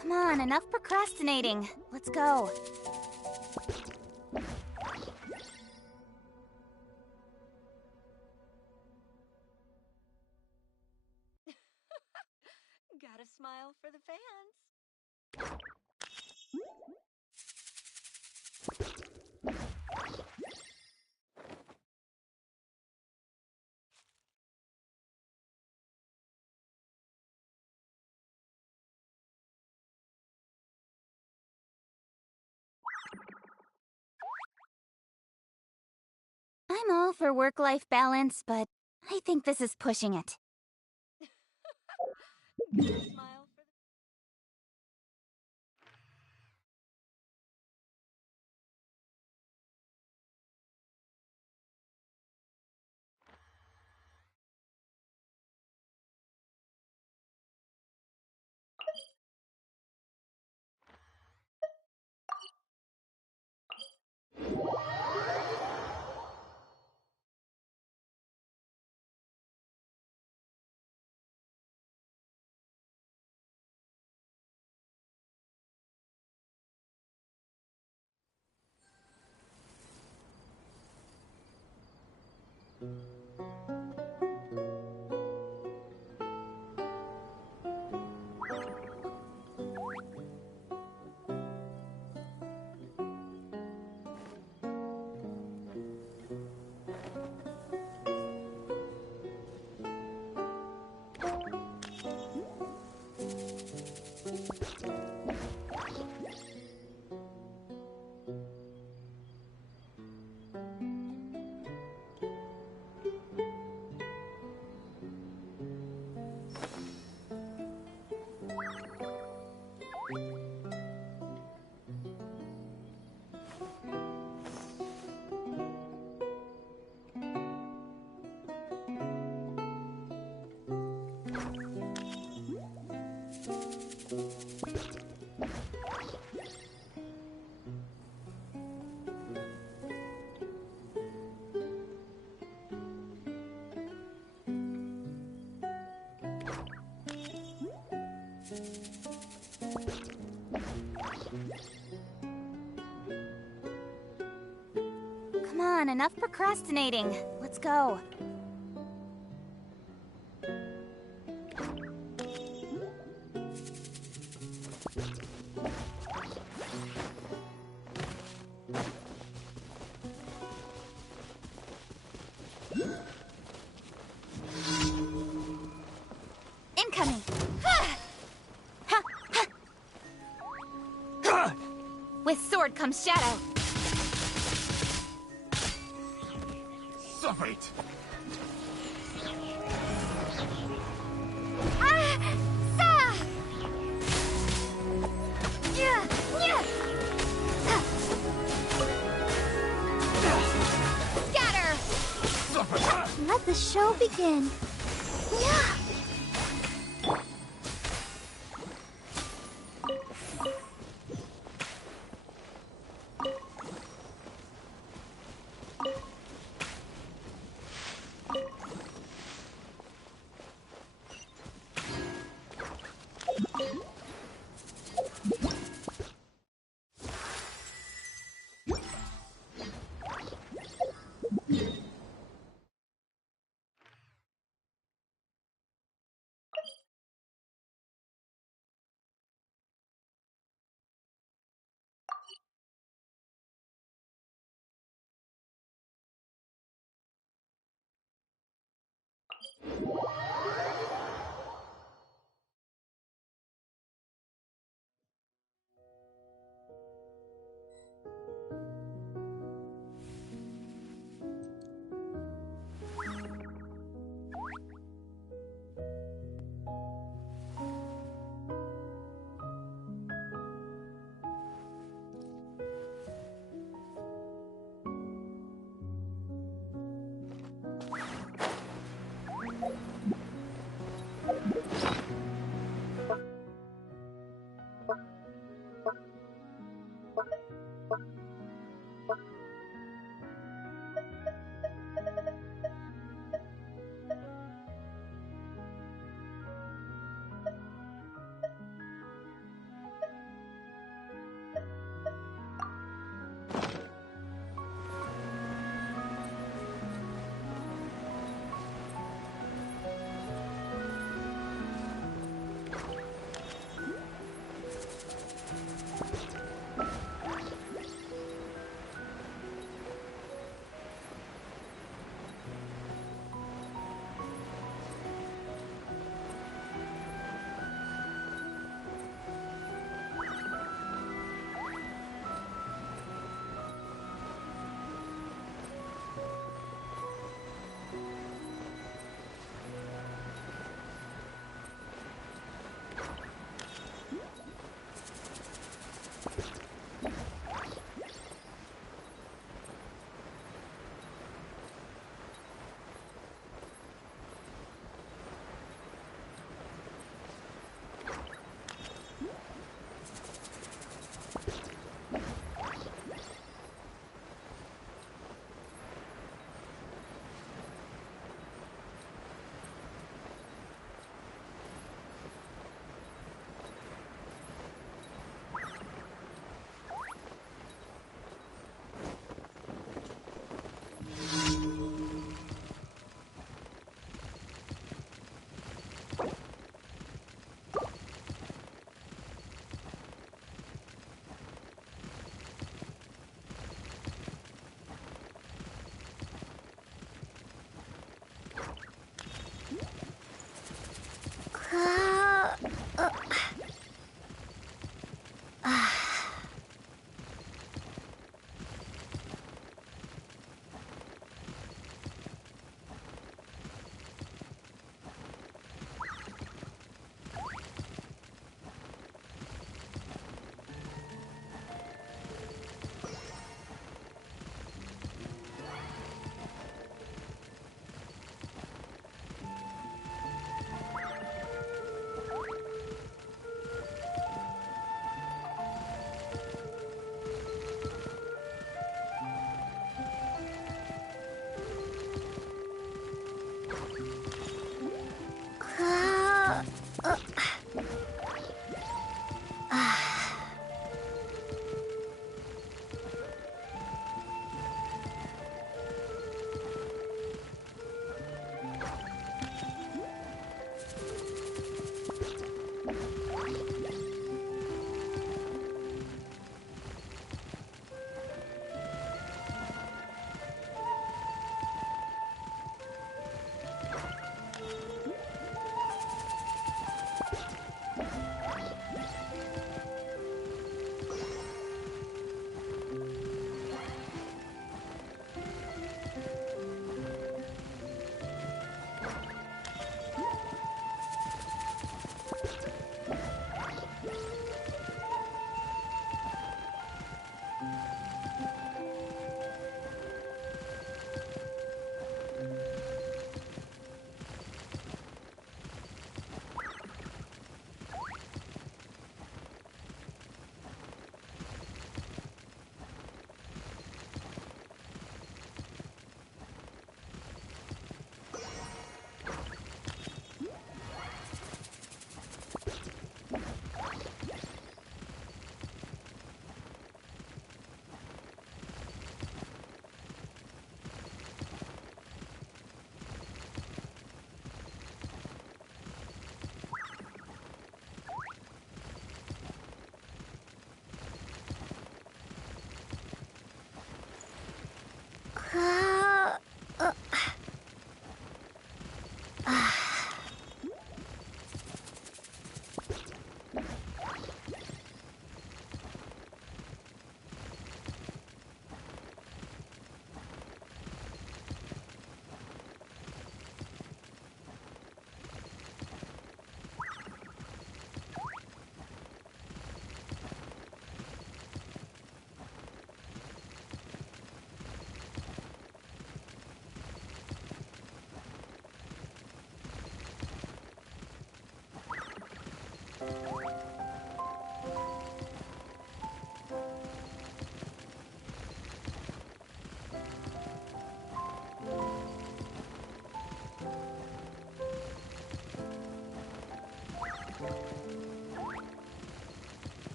Come on, enough procrastinating. Let's go. Gotta smile for the fans. I'm all for work-life balance, but I think this is pushing it. Gotta smile for the... Come on, enough procrastinating. Let's go. Incoming! With sword comes shadow. Separate! Scatter! Let the show begin. Yeah.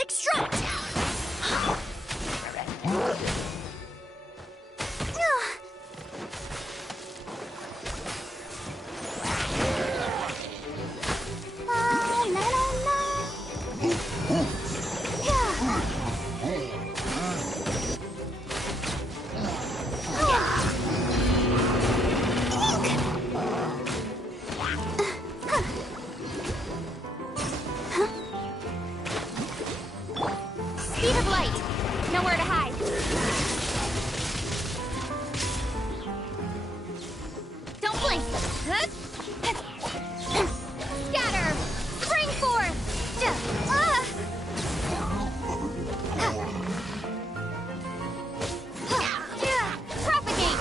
Extract! Speed of light. Nowhere to hide. Don't blink. Scatter. Spring forth. Propagate.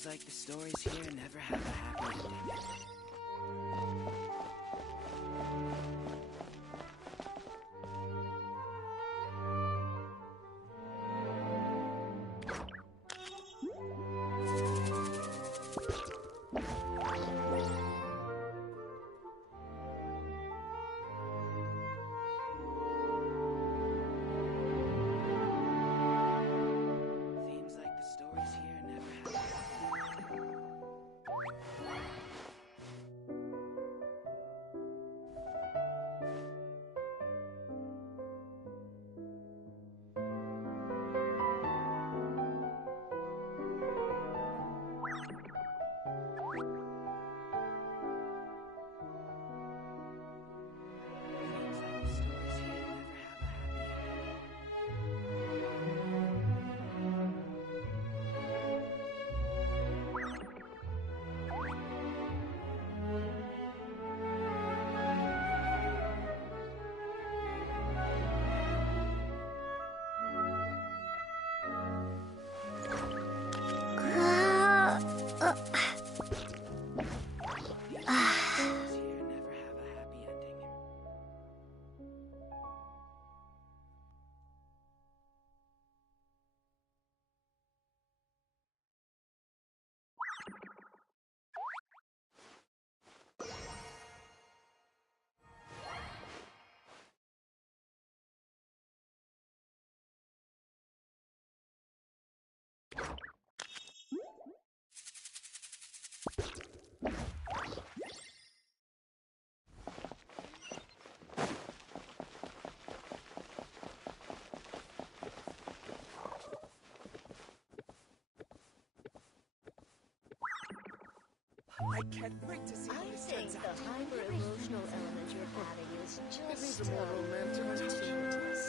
Seems like the stories here never have a happy ending. Seems like the stories here never have a happy ending. Seems like the stories here never have a happy ending. Stories here never have a happy ending. I can't wait to see how I this think turns the out. hyper-emotional element you're having is just a more romantic touch. gratuitous.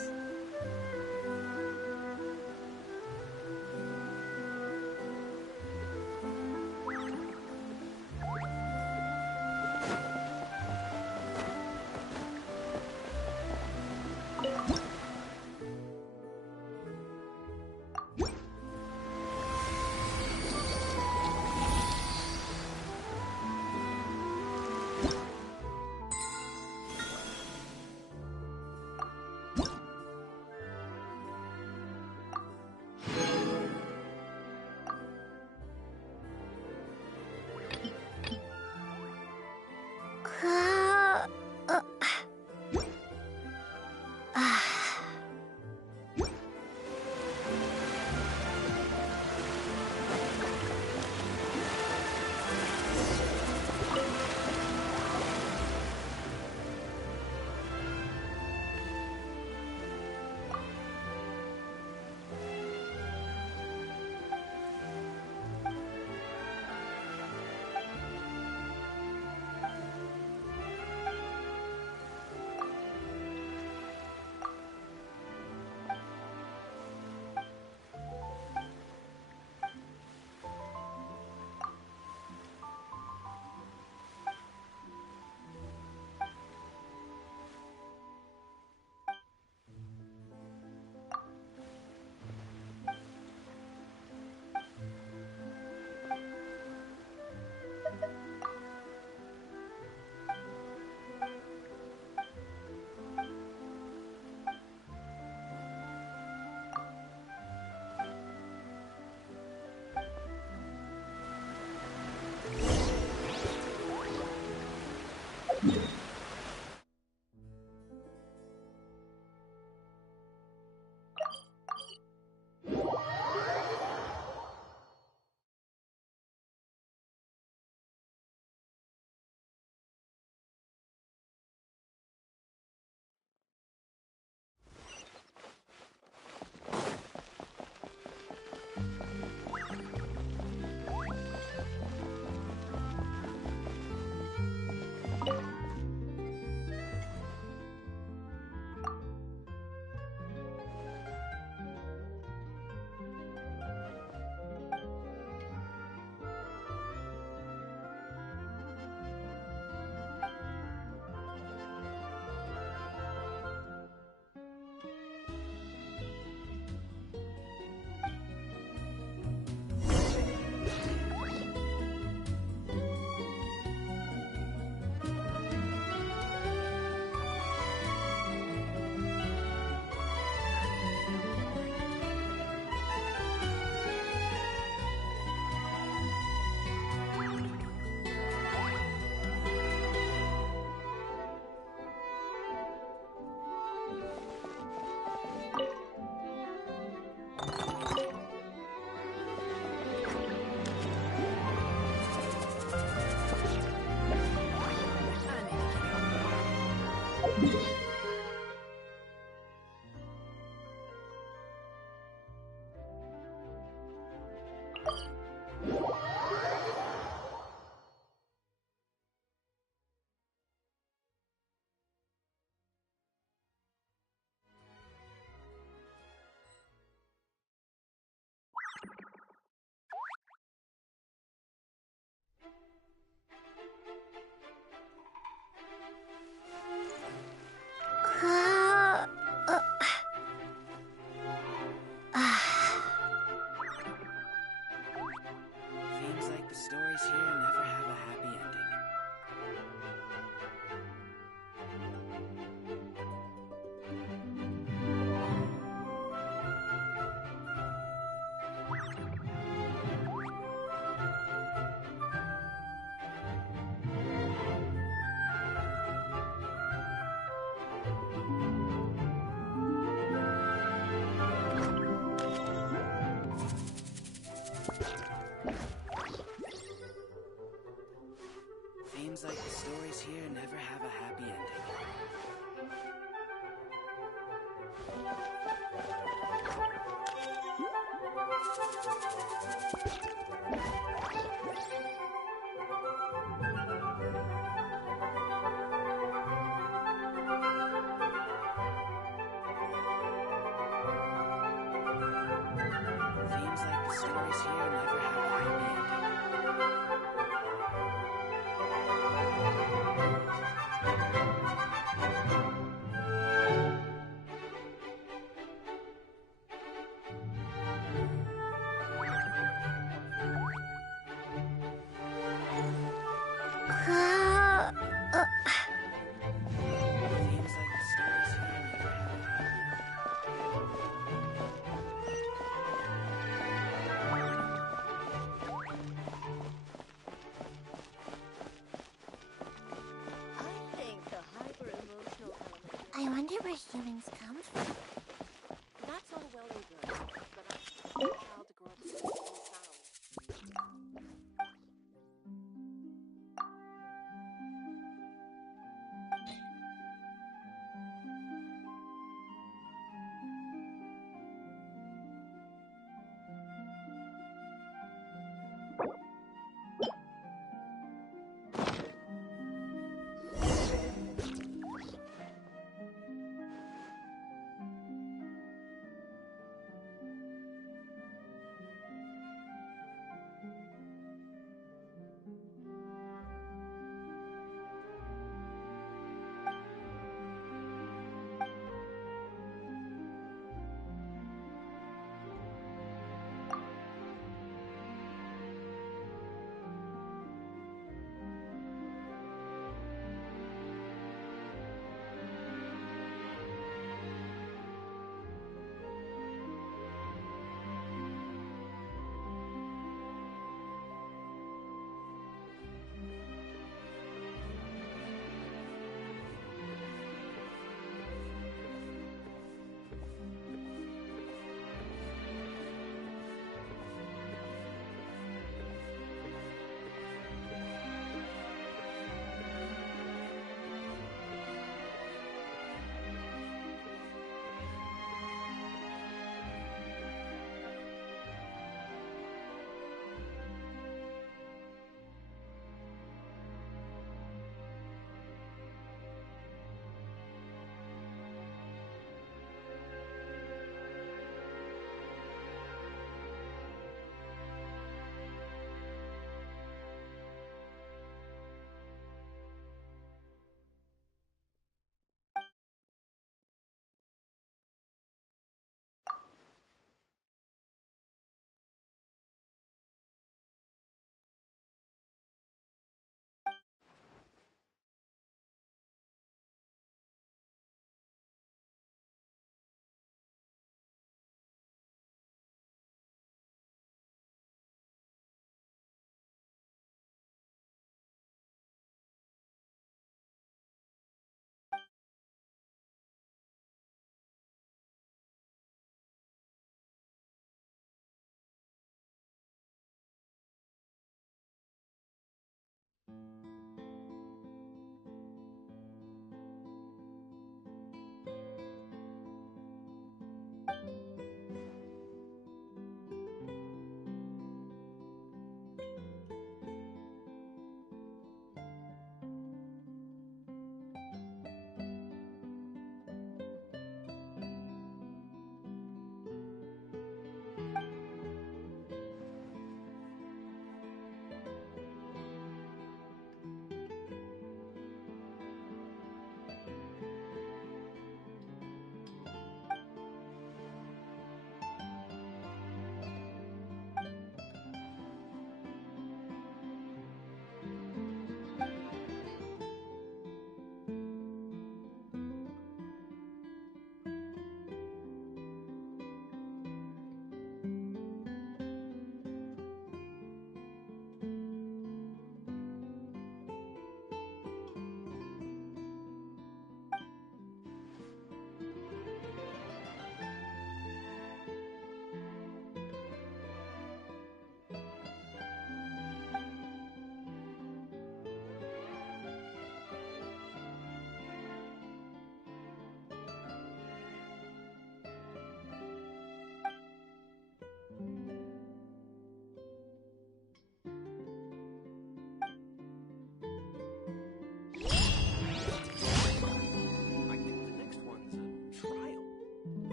Seems like the stories here never have a happy ending. Seems like the stories here never have a happy ending. Seems like the stories here never have a happy ending. I think the hyper-emotional element I wonder where humans come from. that's all well and good, but I want a child to grow up with sound.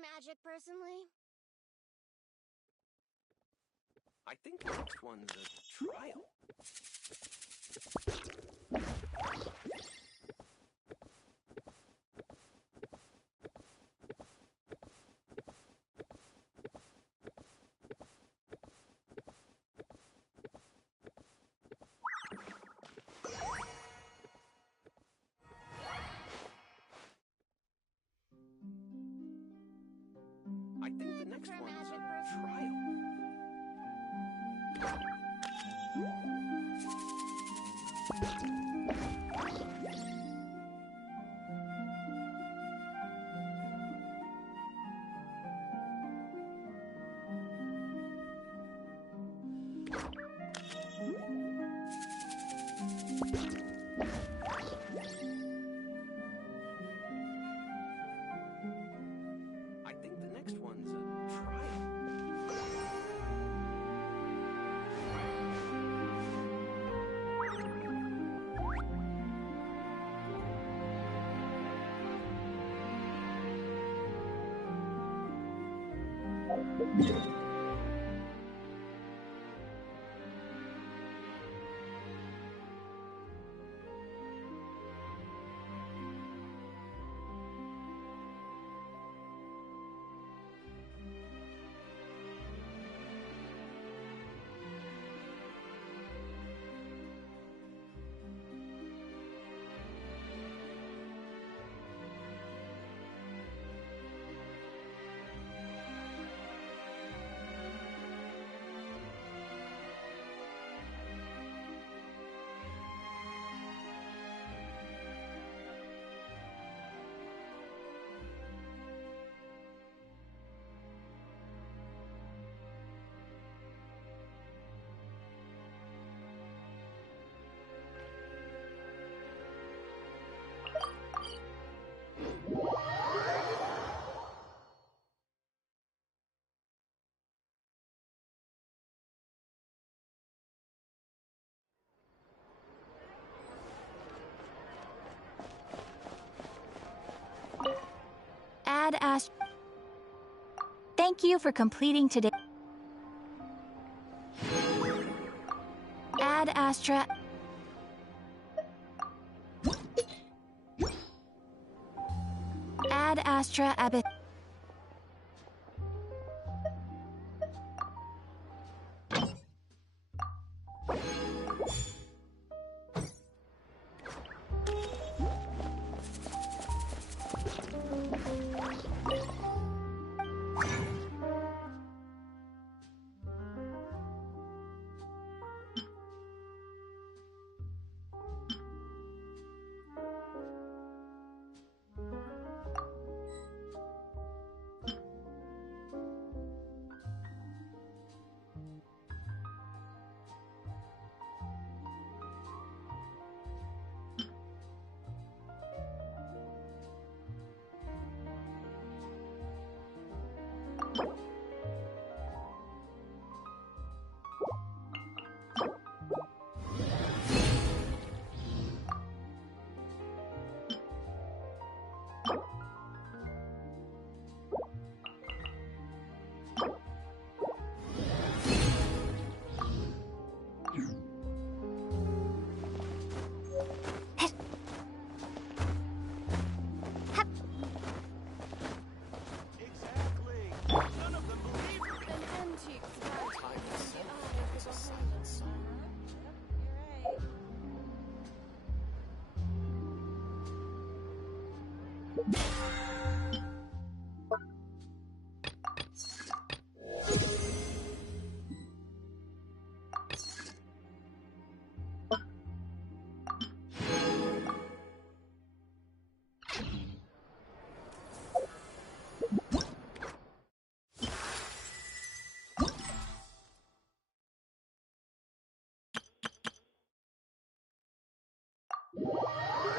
magic personally. I think the next one's a trial. I think the next prefer one's magic a personally. trial. I think the next one's a trial. Ad Ast. Thank you for completing today. Ad Astra. Ad Astra Abbott. Exactly. None of them believe me. An antique device Time in the itself eye is of a the silence. beholder. Yep, you're right.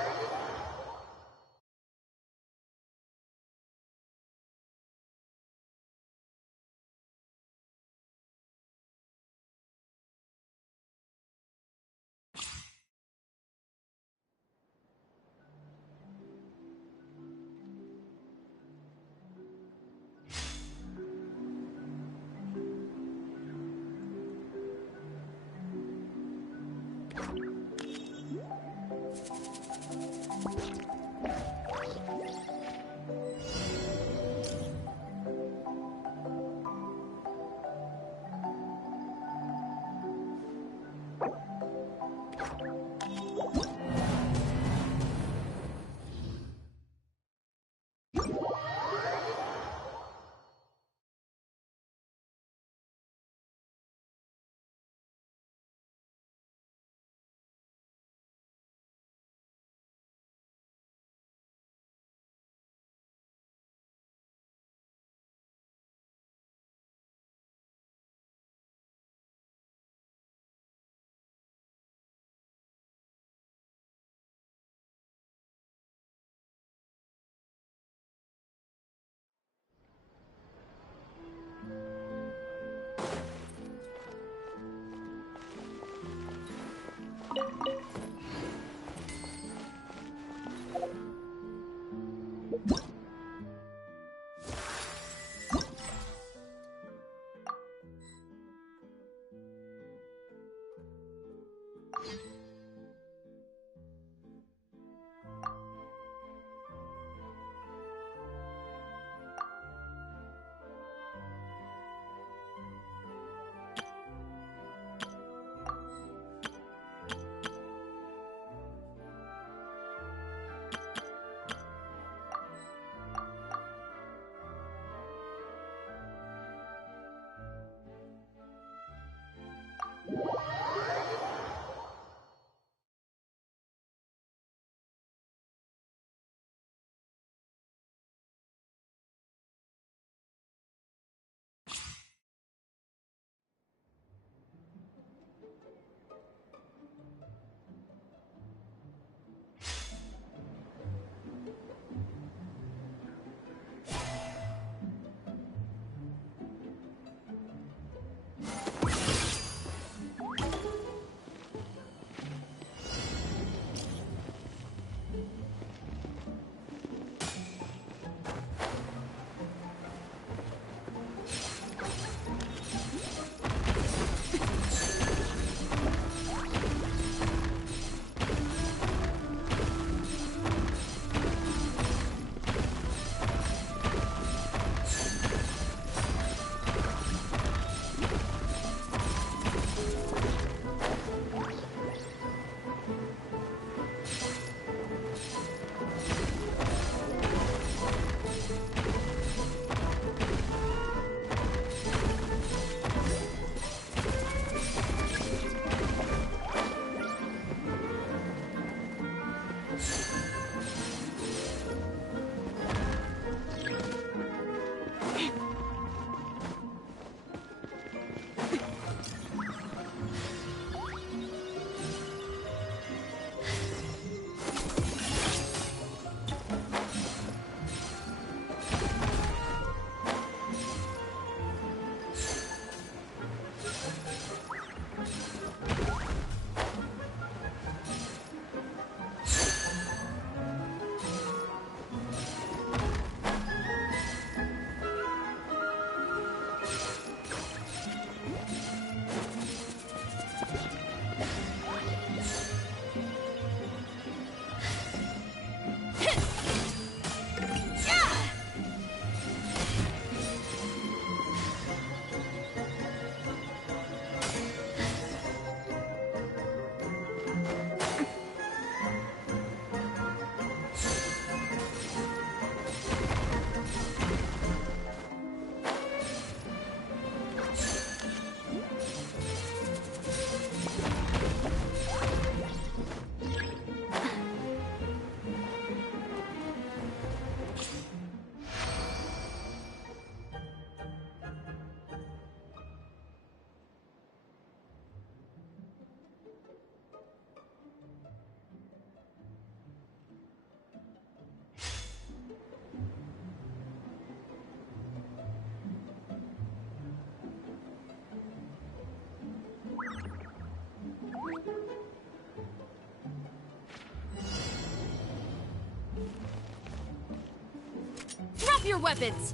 Drop your weapons!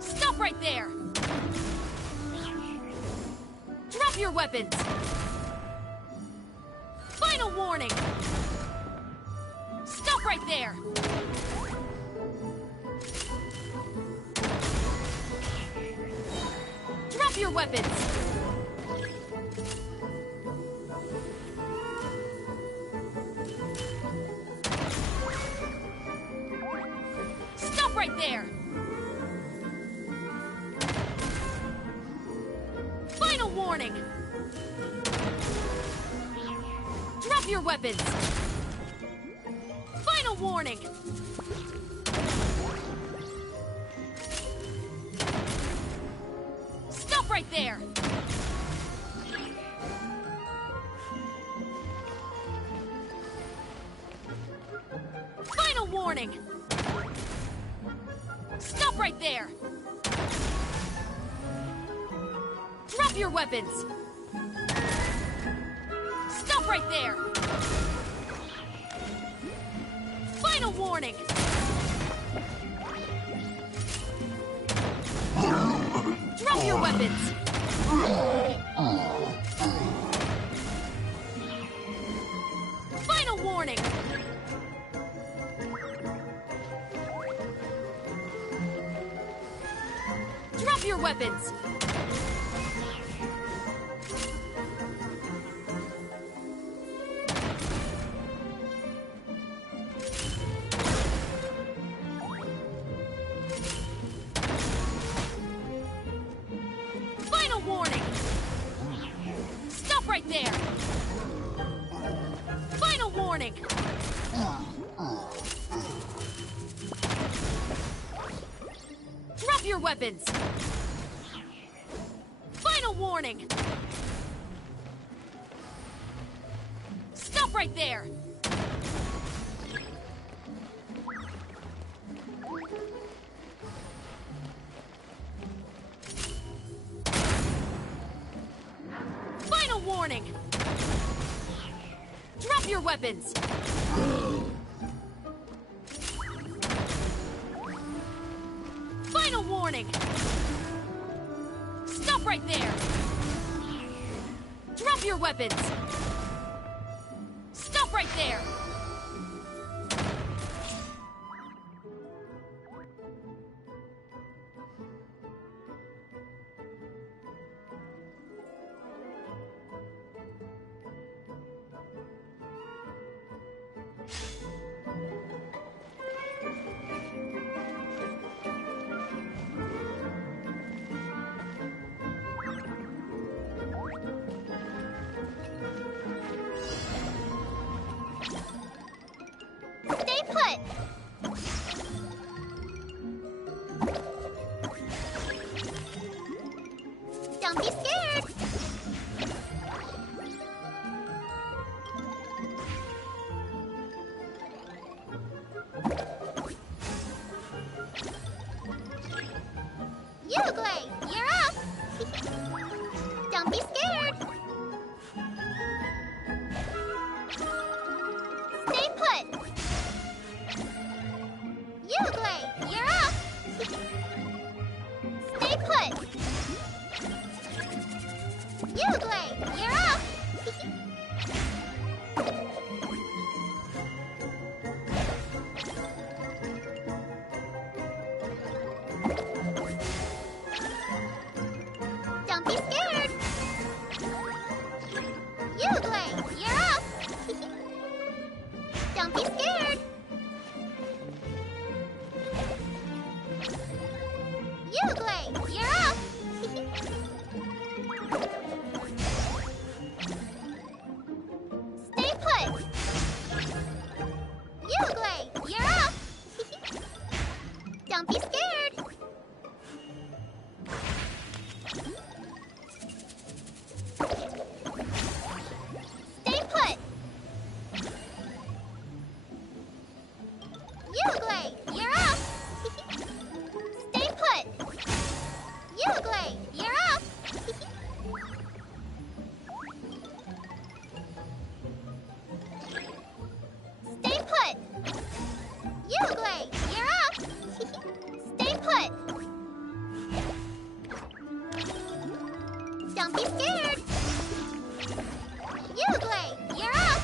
Stop right there! Drop your weapons! Final warning! Stop right there! Drop your weapons! Stop right there! Final warning! Drop your weapons! Final warning! Stop right there! Final warning! Stop right there! Drop your weapons! Stop right there! Final warning! Drop your weapons! Final warning! Drop your weapons! Final warning! Stop right there! Final warning! Drop your weapons! Final warning! Stop right there! Final warning! Drop your weapons! Final warning! Stop right there! Drop your weapons! Stop right there! Stay put! Don't be scared! Uruguay, you're up! Don't be scared! Stay put! Uruguay, you're up! Stay put! Uruguay, you're up! Don't be scared! Uruguay, you're up! Don't be scared! Uruguay, you're up! Stay put! Uruguay, you're up! Don't be scared! Stay put! Uruguay, you're up! Stay put! Uruguay, you're up! Stay put! Uruguay, you're up! Stay put! Don't be scared! Uruguay, you're up!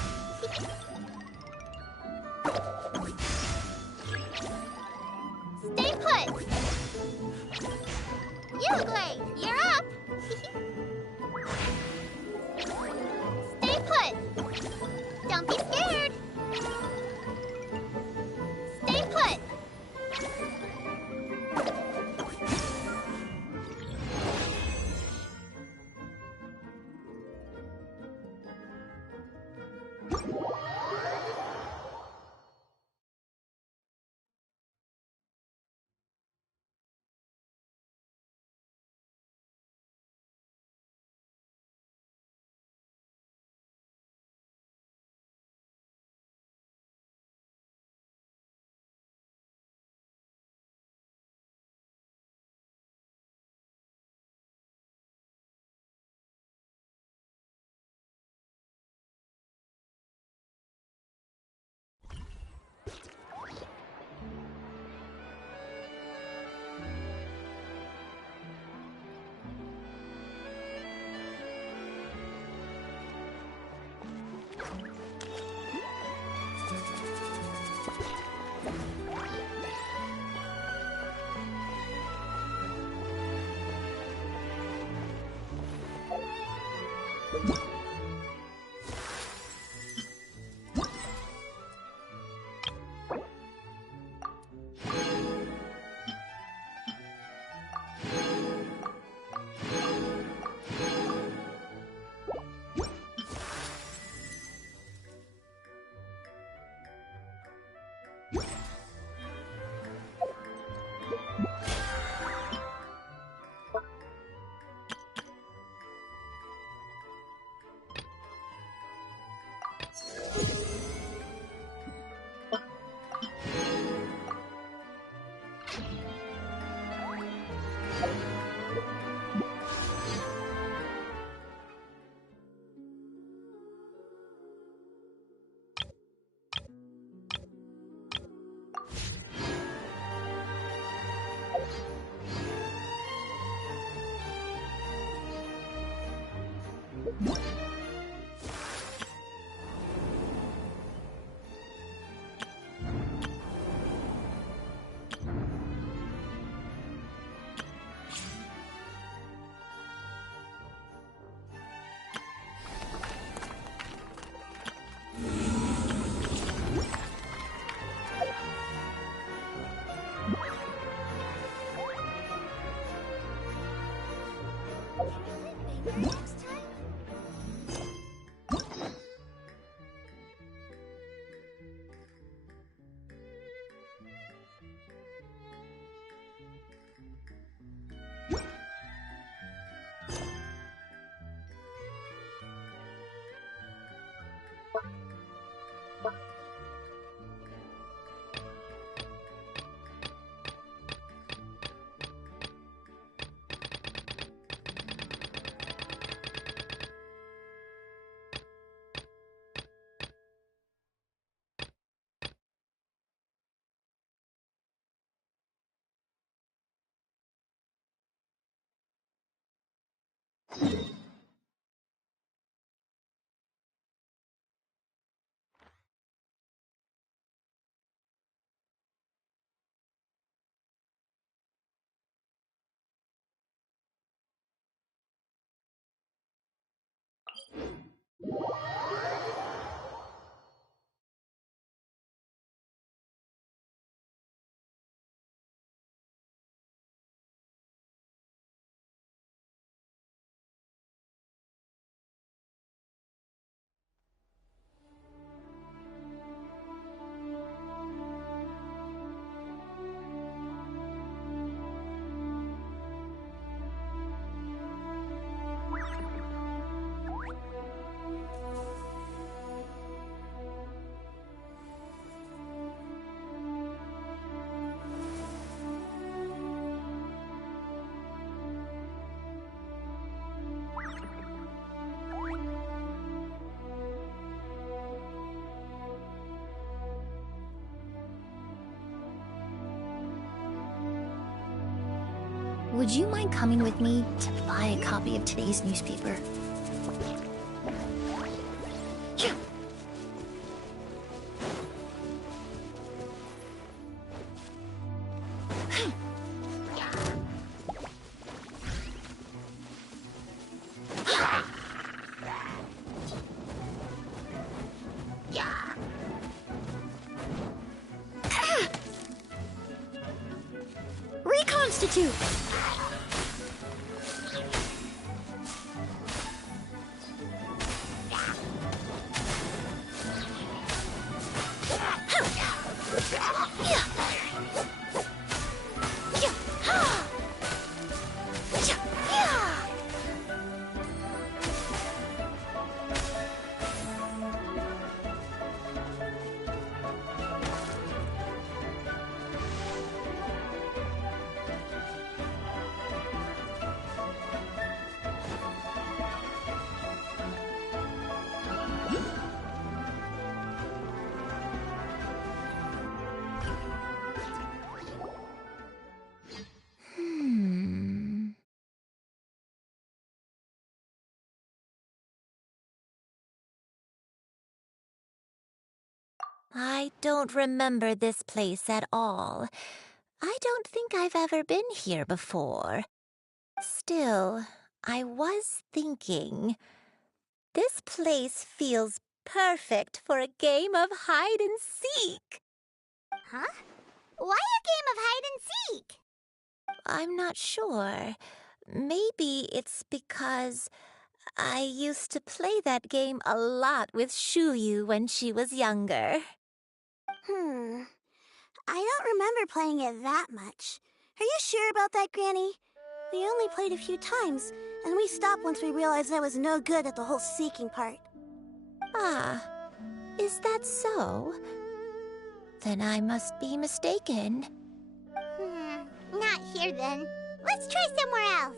Stay put! Uruguay, you're up! Stay put! Don't be scared! Stay put! Would you mind coming with me to buy a copy of today's newspaper? Reconstitute! I don't remember this place at all. I don't think I've ever been here before. Still, I was thinking, this place feels perfect for a game of hide and seek. Huh? Why a game of hide and seek? I'm not sure. Maybe it's because I used to play that game a lot with Shuyu when she was younger. I don't remember playing it that much. Are you sure about that, Granny? We only played a few times, and we stopped once we realized I was no good at the whole seeking part. Ah, is that so? Then I must be mistaken. Not here then. Let's try somewhere else.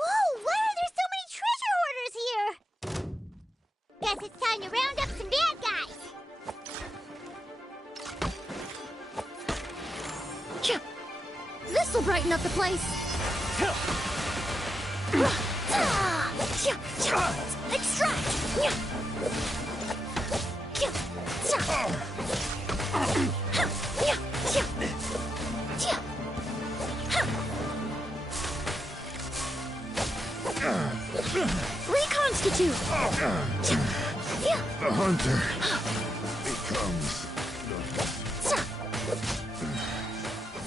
Whoa, why are there so many treasure hoarders here? Guess it's time to round up some bad guys. This'll brighten up the place. Extract! Reconstitute! The hunter becomes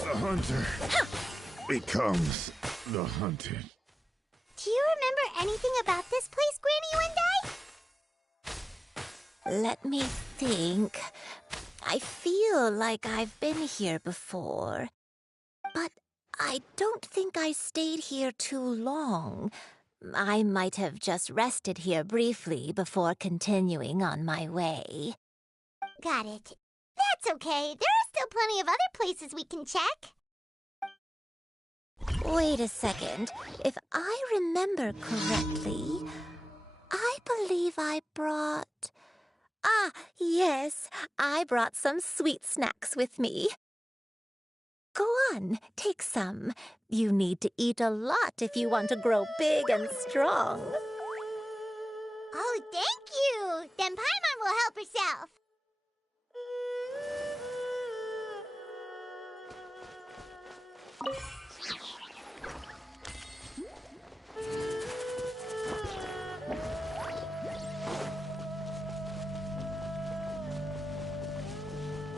the hunter becomes the hunted. Do you remember anything about this place, Granny One Day? Let me think. I feel like I've been here before. But I don't think I stayed here too long. I might have just rested here briefly before continuing on my way. Got it. That's okay. There are still plenty of other places we can check. Wait a second. If I remember correctly, I believe I brought... Ah, yes, I brought some sweet snacks with me. Go on, take some. You need to eat a lot if you want to grow big and strong. Oh, thank you! Then Paimon will help herself.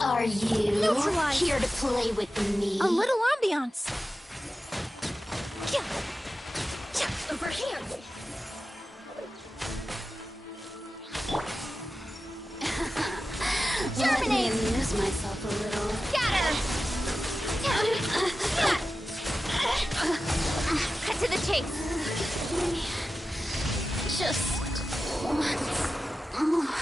Are you Neutralize. here to play with me? A little ambiance. Over here. Let me amuse myself a little. Got her! Cut to the chase. Just once more.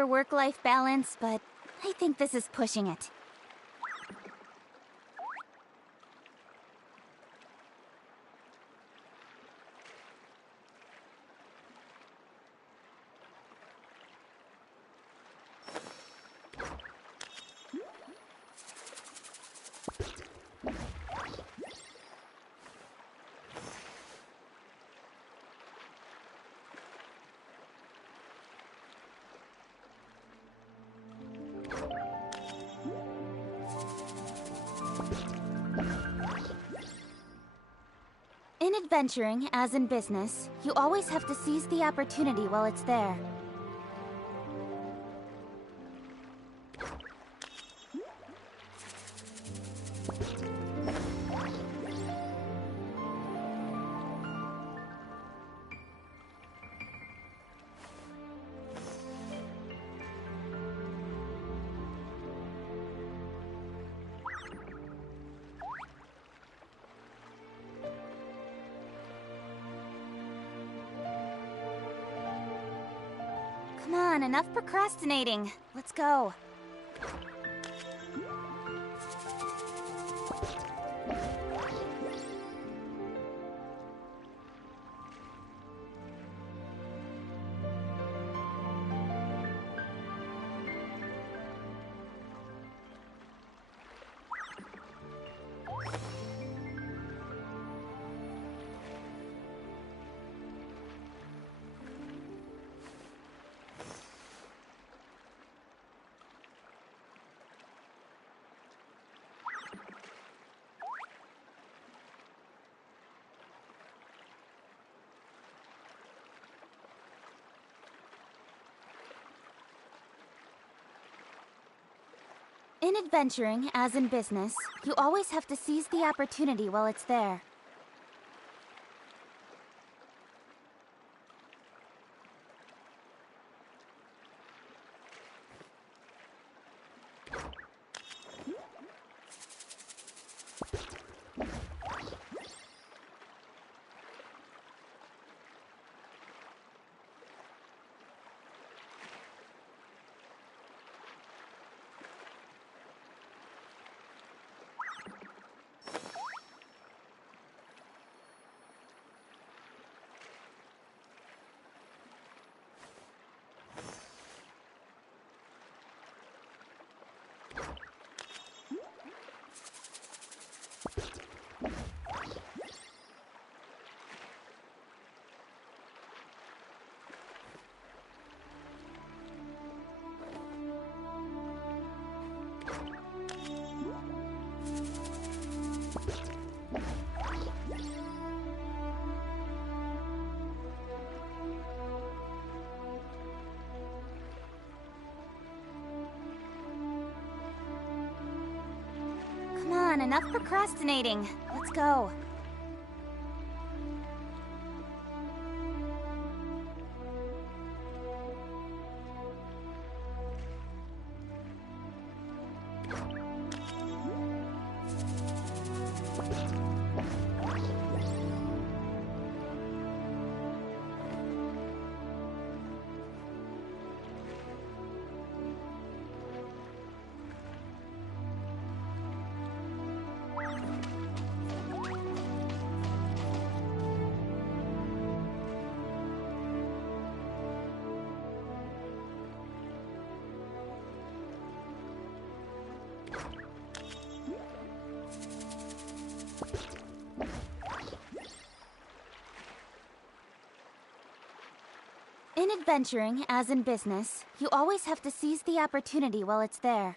for work-life balance, but I think this is pushing it. In adventuring, as in business, you always have to seize the opportunity while it's there. Come on, enough procrastinating. Let's go. In adventuring, as in business, you always have to seize the opportunity while it's there. Come on, enough procrastinating. Let's go. In adventuring, as in business, you always have to seize the opportunity while it's there.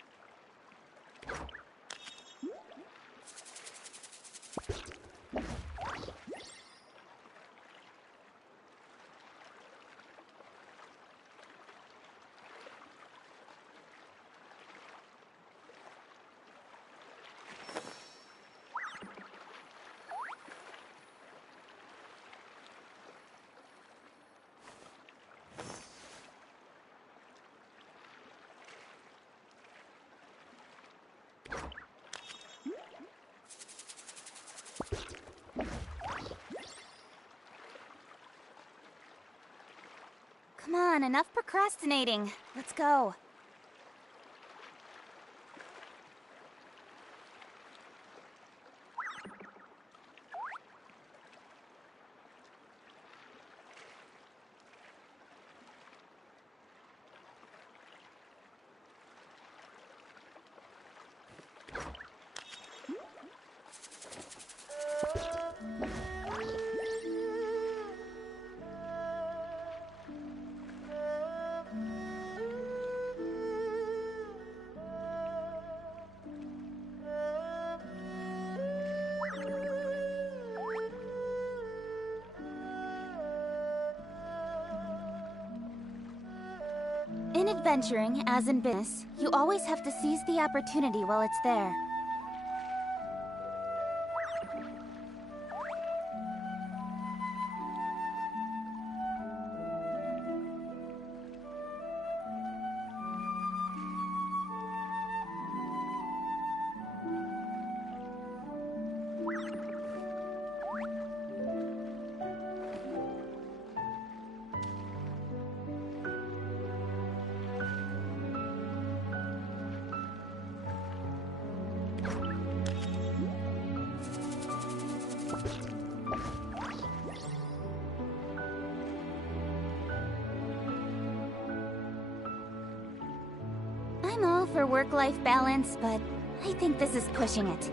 on, enough procrastinating. Let's go. In adventuring, as in business, you always have to seize the opportunity while it's there. I'm all for work-life balance, but I think this is pushing it.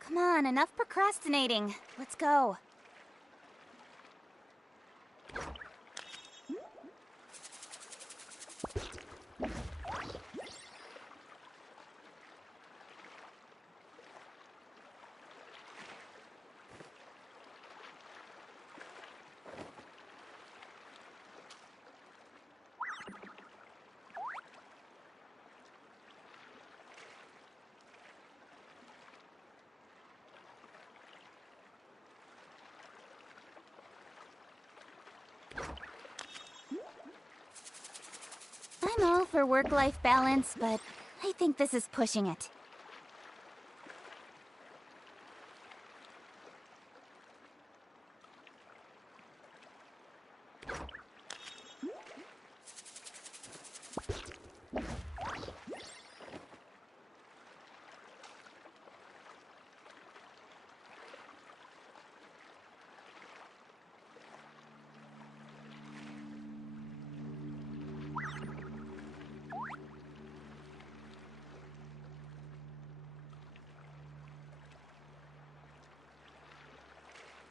Come on, enough procrastinating. Let's go. I'm all for work-life balance, but I think this is pushing it.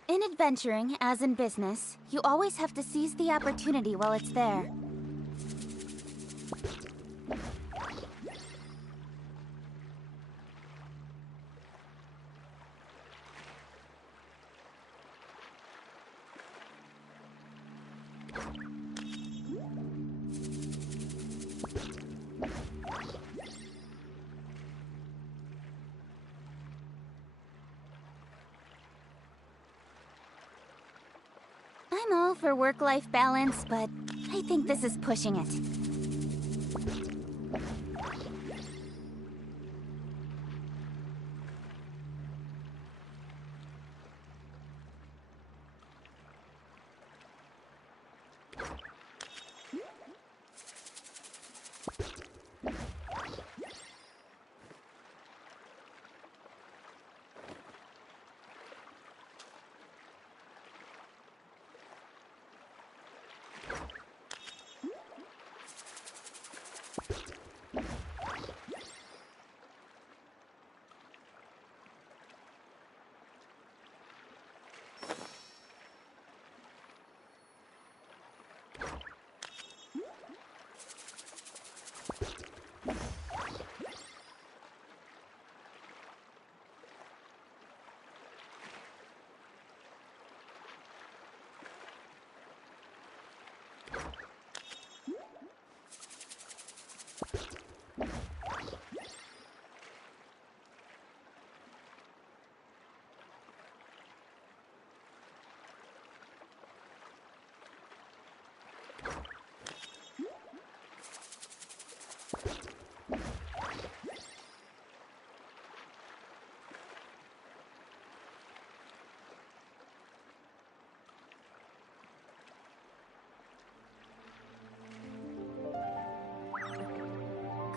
In adventuring, as in business, you always have to seize the opportunity while it's there. I'm all for work-life balance, but I think this is pushing it.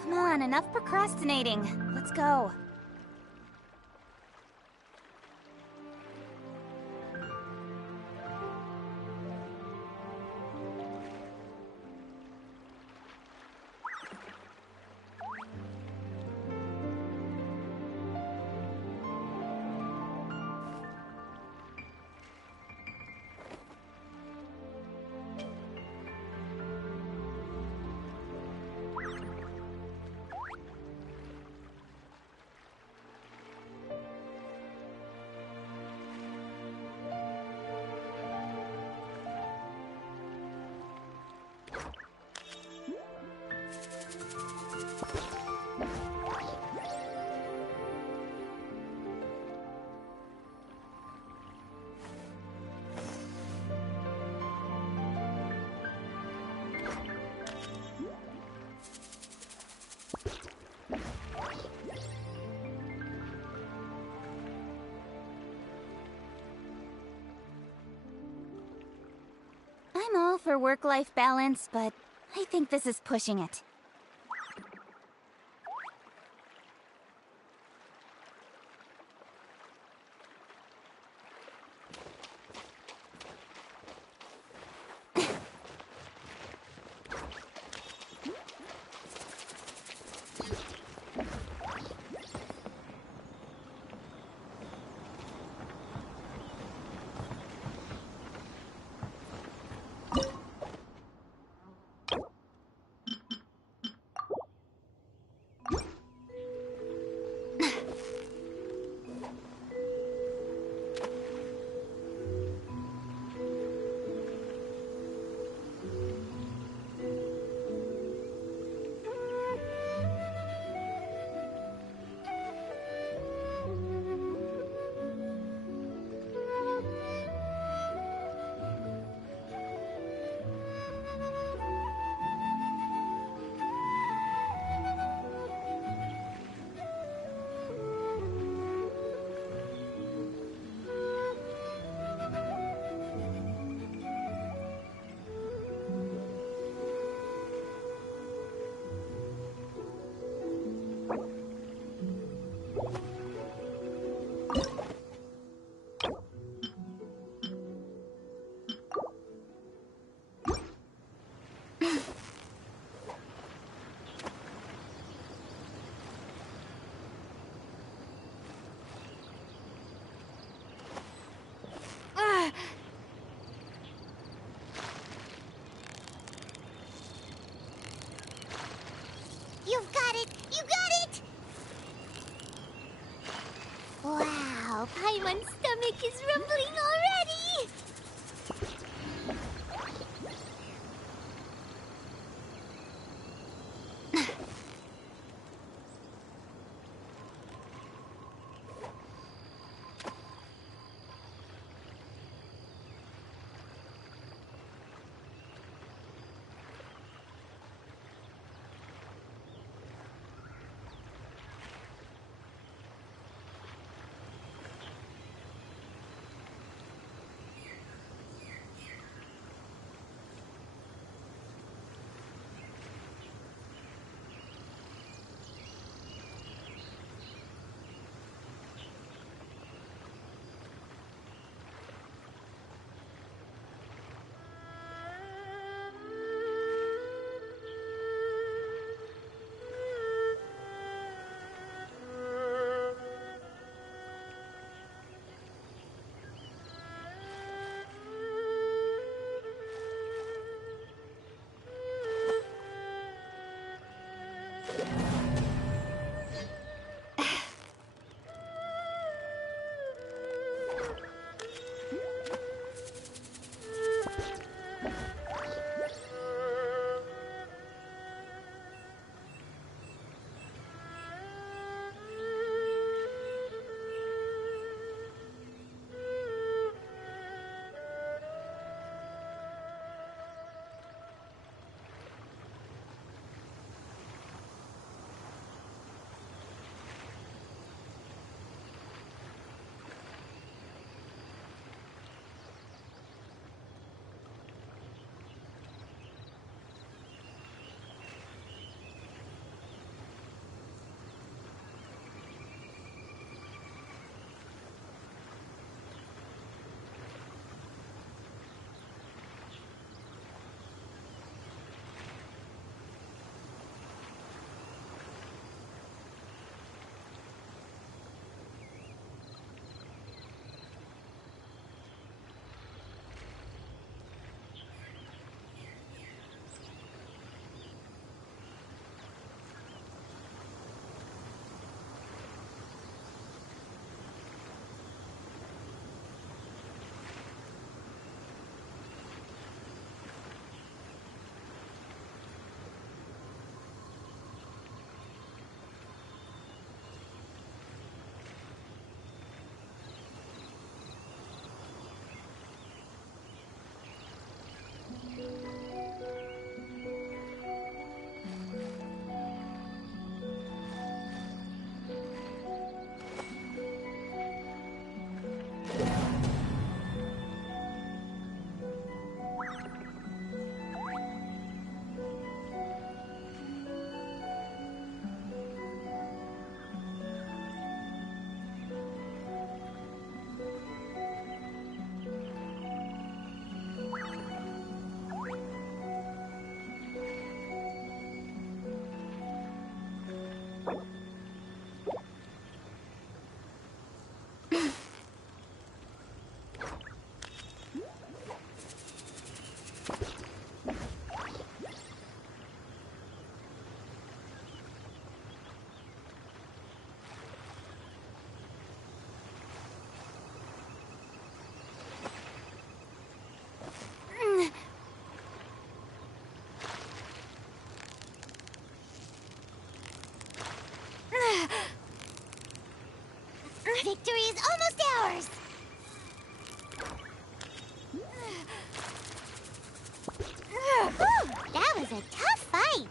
Come on, enough procrastinating. Let's go. I'm all for work-life balance, but I think this is pushing it. You've got it! You got it! Wow, Paimon's stomach is rumbling already! Victory is almost ours! That was a tough fight!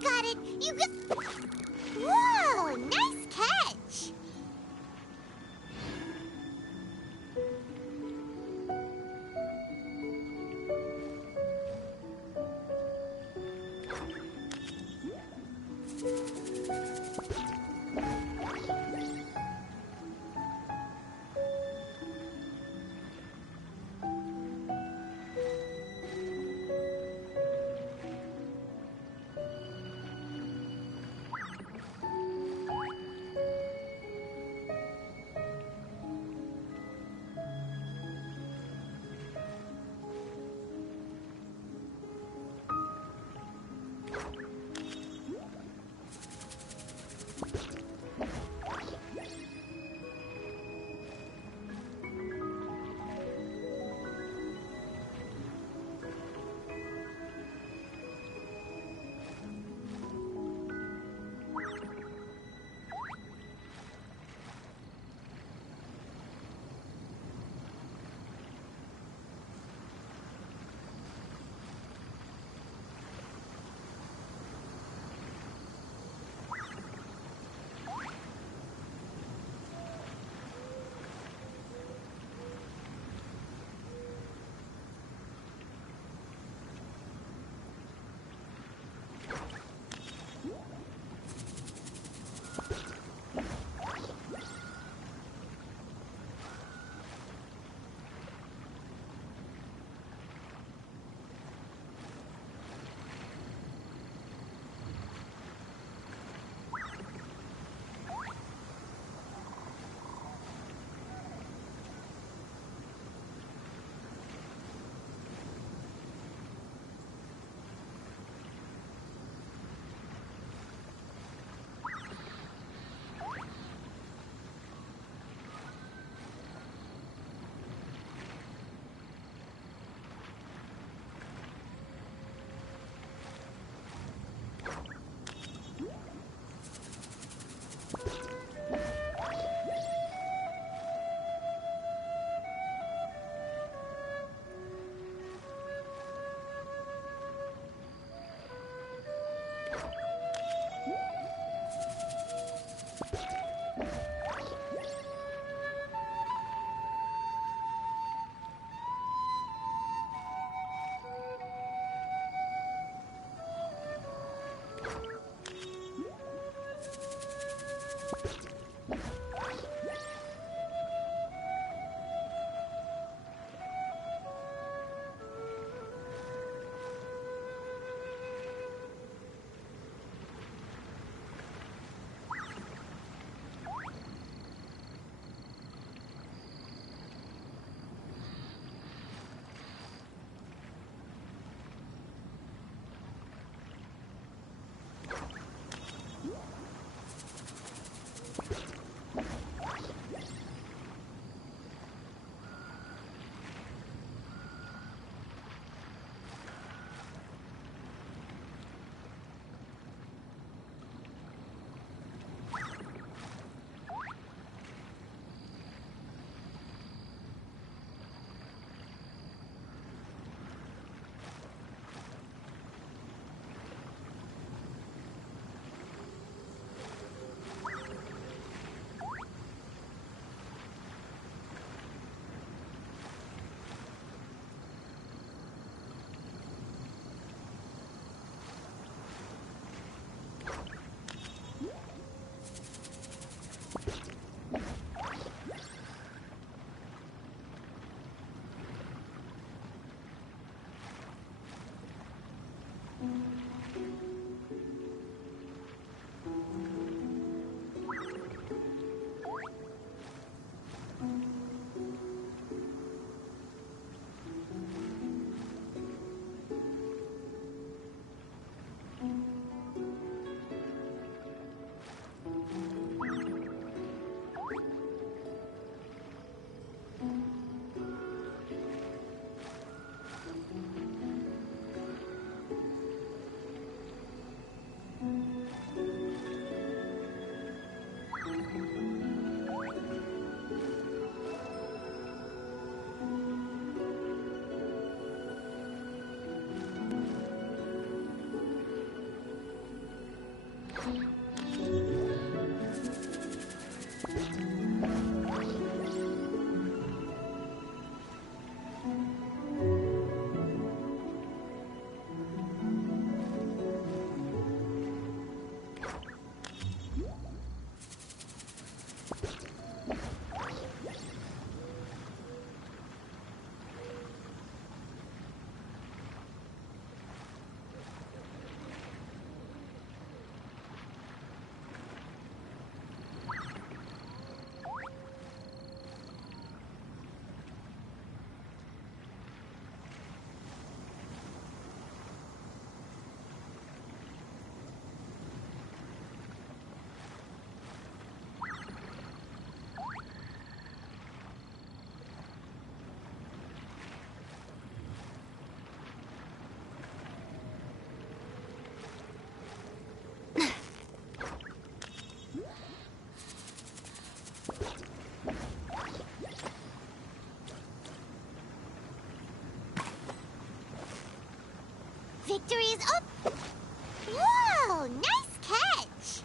got it! You got... Whoa! Nice catch! Victory's up! Whoa! Nice catch!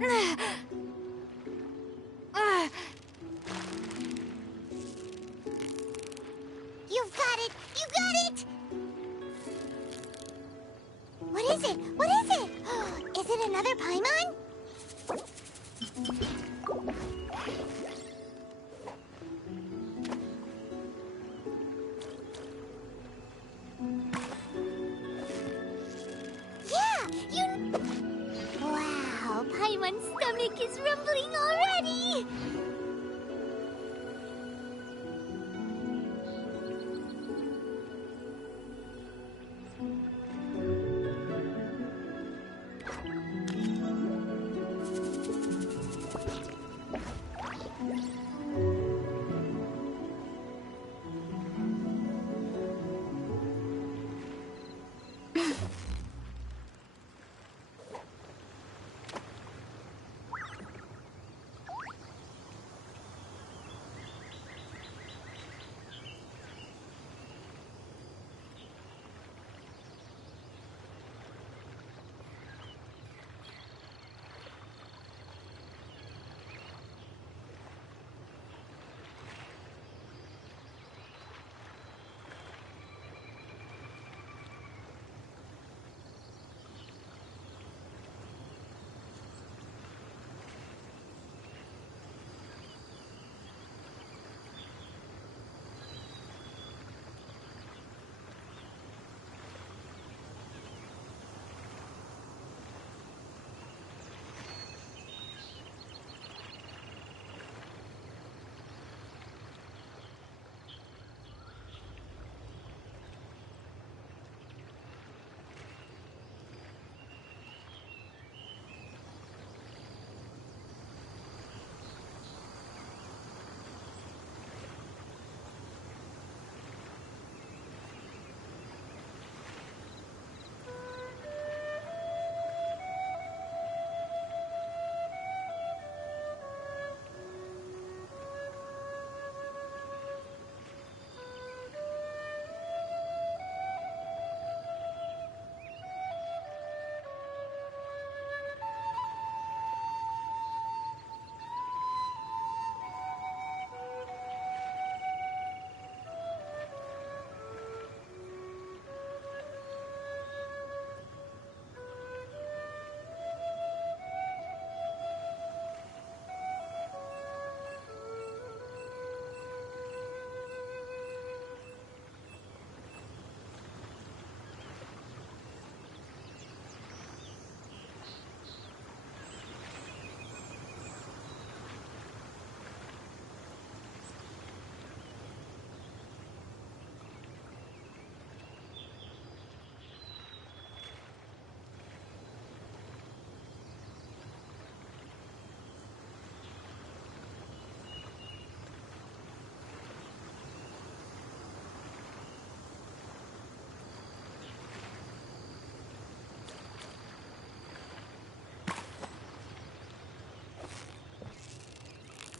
You've got it! You got it! What is it? What is it? Is it another Paimon? Yeah, Wow, Paimon's stomach is rumbling already!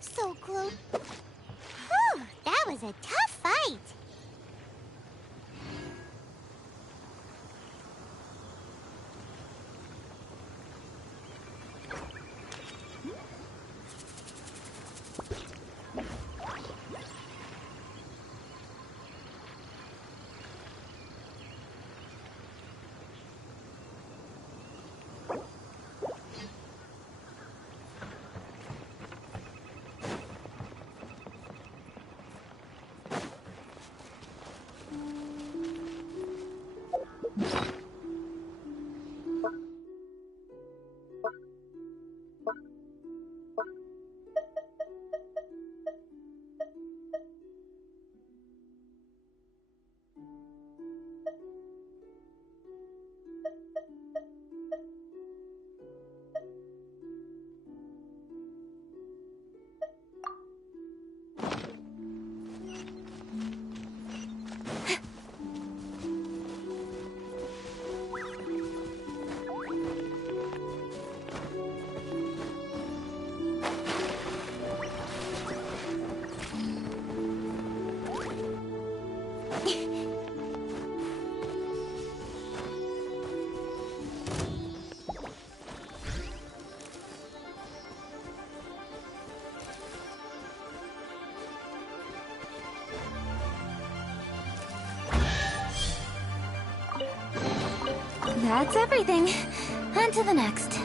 So close. Whew, that was a tough fight. That's everything. On to the next.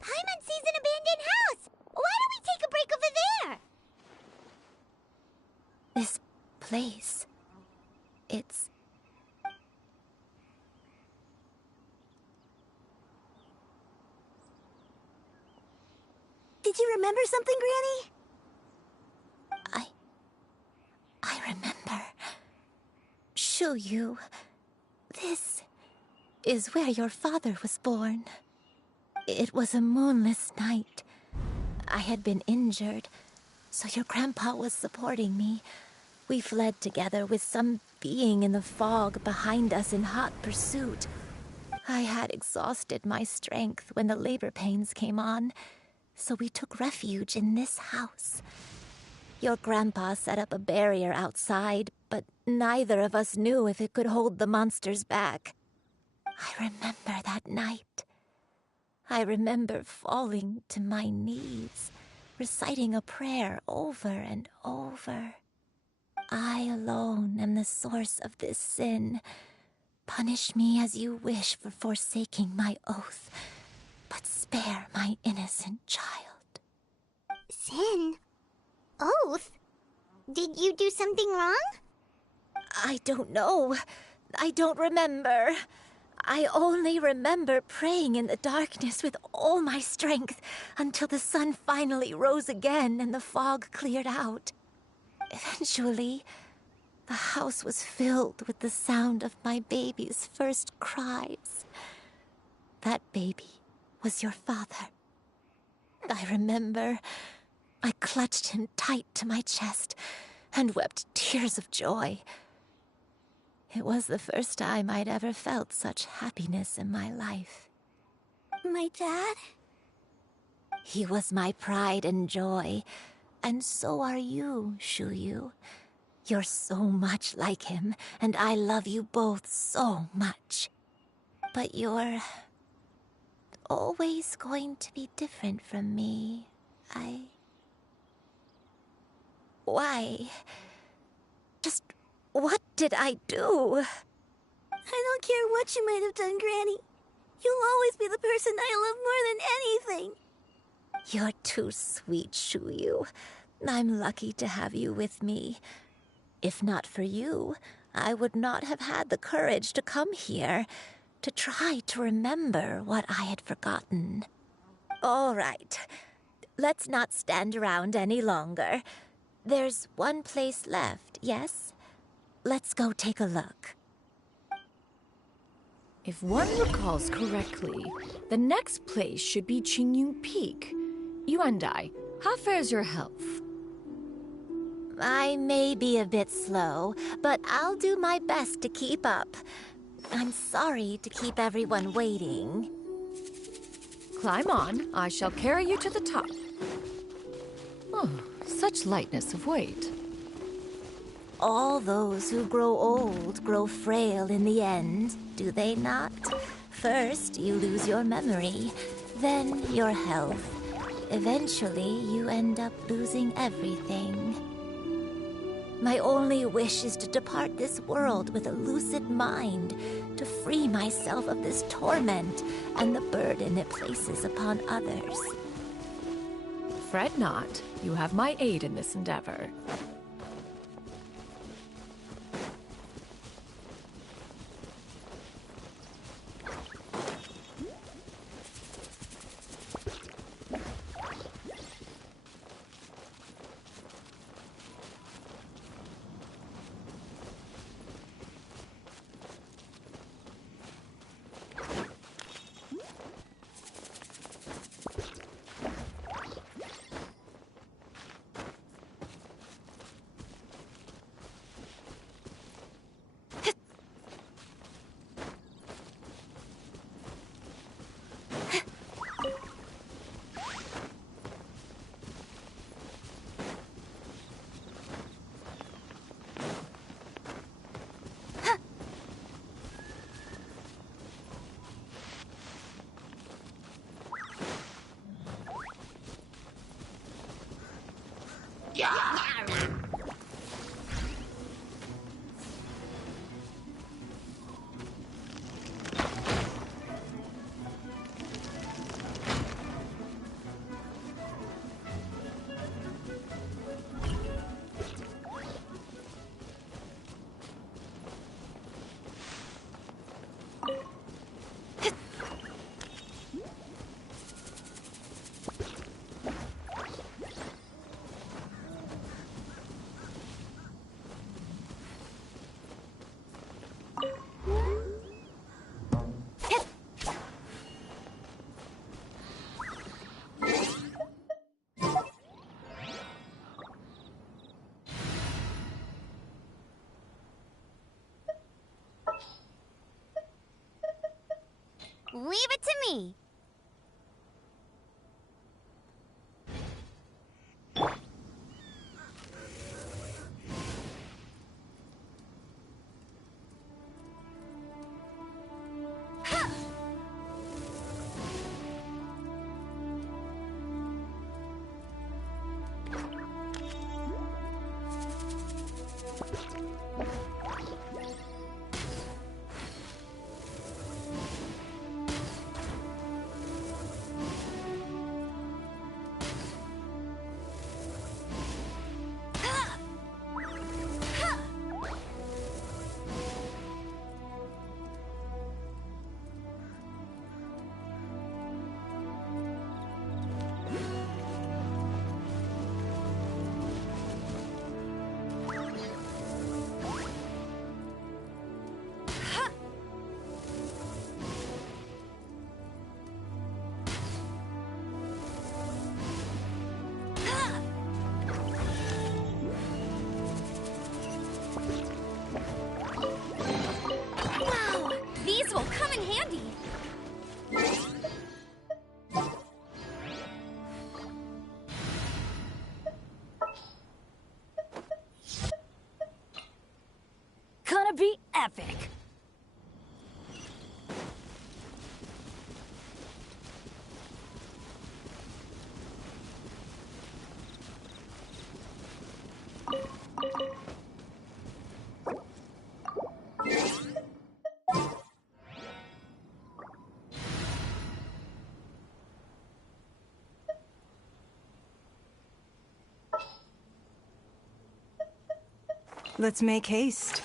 Paimon sees an abandoned house! Why don't we take a break over there? This place. It's... Did you remember something, Granny? I remember. Shuyu. This is where your father was born. It was a moonless night. I had been injured, so your grandpa was supporting me. We fled together with some being in the fog behind us in hot pursuit. I had exhausted my strength when the labor pains came on, so we took refuge in this house. Your grandpa set up a barrier outside, but neither of us knew if it could hold the monsters back. I remember that night. I remember falling to my knees, reciting a prayer over and over. I alone am the source of this sin. Punish me as you wish for forsaking my oath, but spare my innocent child. Sin? Oath? Did you do something wrong? I don't know. I don't remember. I only remember praying in the darkness with all my strength until the sun finally rose again and the fog cleared out. Eventually, the house was filled with the sound of my baby's first cries. That baby was your father. I remember I clutched him tight to my chest and wept tears of joy. It was the first time I'd ever felt such happiness in my life. My dad? He was my pride and joy, and so are you, Shuyu. You're so much like him, and I love you both so much. But you're always going to be different from me. Why? Just what did I do? I don't care what you might have done, Granny. You'll always be the person I love more than anything. You're too sweet, Shuyu. I'm lucky to have you with me. If not for you, I would not have had the courage to come here, to try to remember what I had forgotten. All right, let's not stand around any longer. There's one place left, yes? Let's go take a look. If one recalls correctly, the next place should be Qingyun Peak. Yuandai, how fares your health? I may be a bit slow, but I'll do my best to keep up. I'm sorry to keep everyone waiting. Climb on, I shall carry you to the top. Oh, such lightness of weight. All those who grow old grow frail in the end, do they not? First, you lose your memory, then your health. Eventually, you end up losing everything. My only wish is to depart this world with a lucid mind, to free myself of this torment and the burden it places upon others. Fret not, you have my aid in this endeavor. Leave it to me. These will come in handy. Gonna be epic. Let's make haste.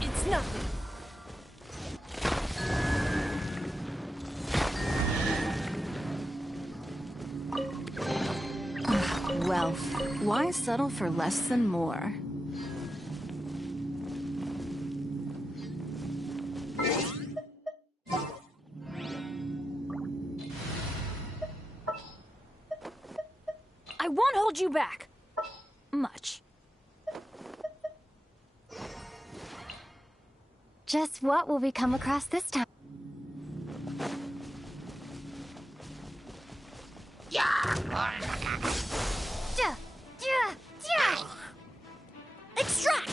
It's nothing. Wealth. Why settle for less than more? I won't hold you back. Much. Just what will we come across this time? Extract!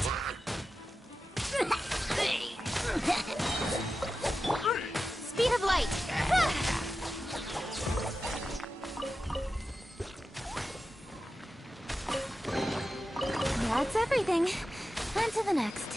Speed of light! That's everything. On to the next.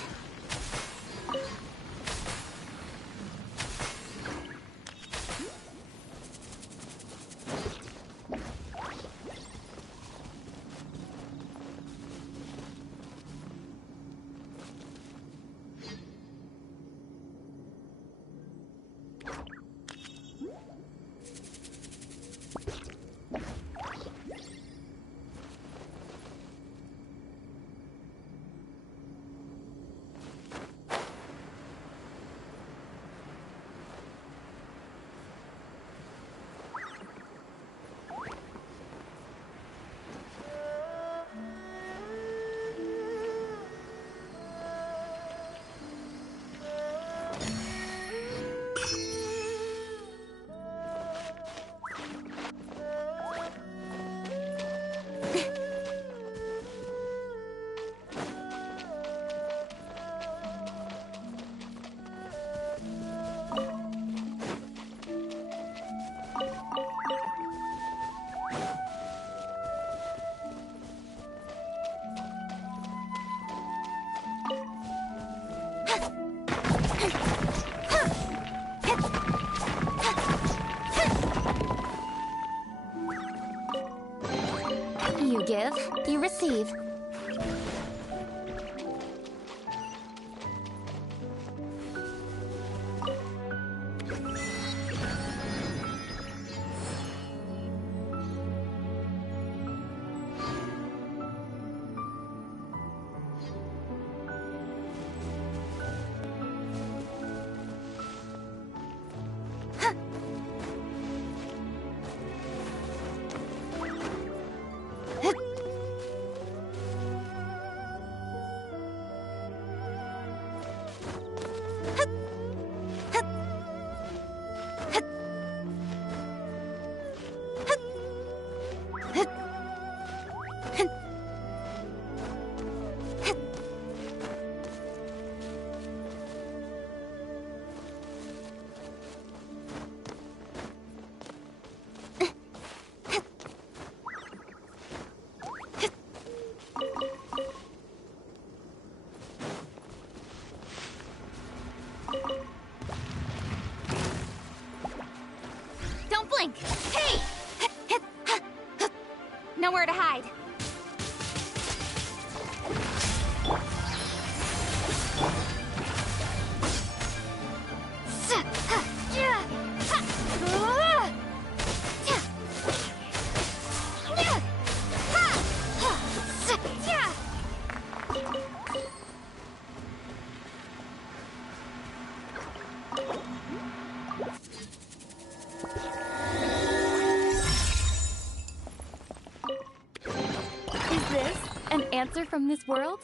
give, you receive. Don't blink! Hey! Nowhere to hide. Is this an answer from this world?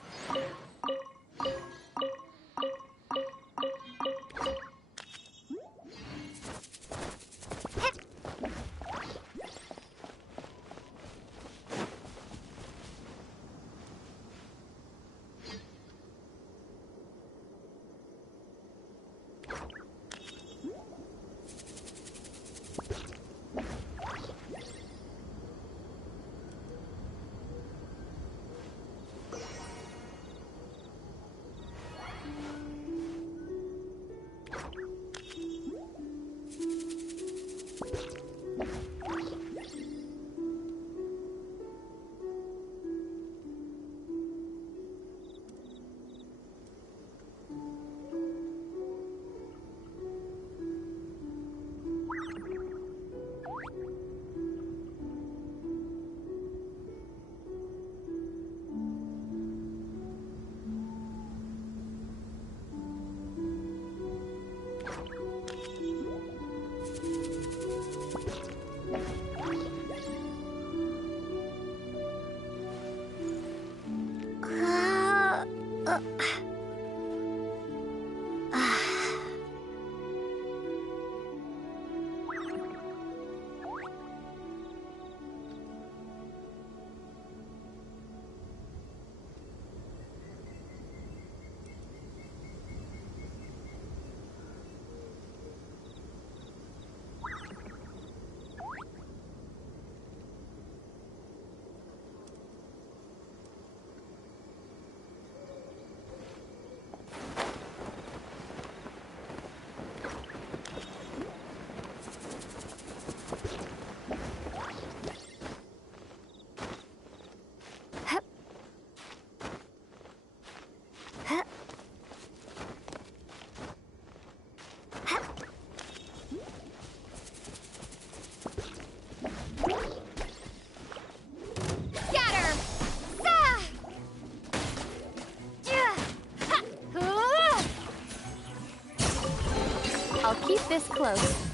I'll keep this close.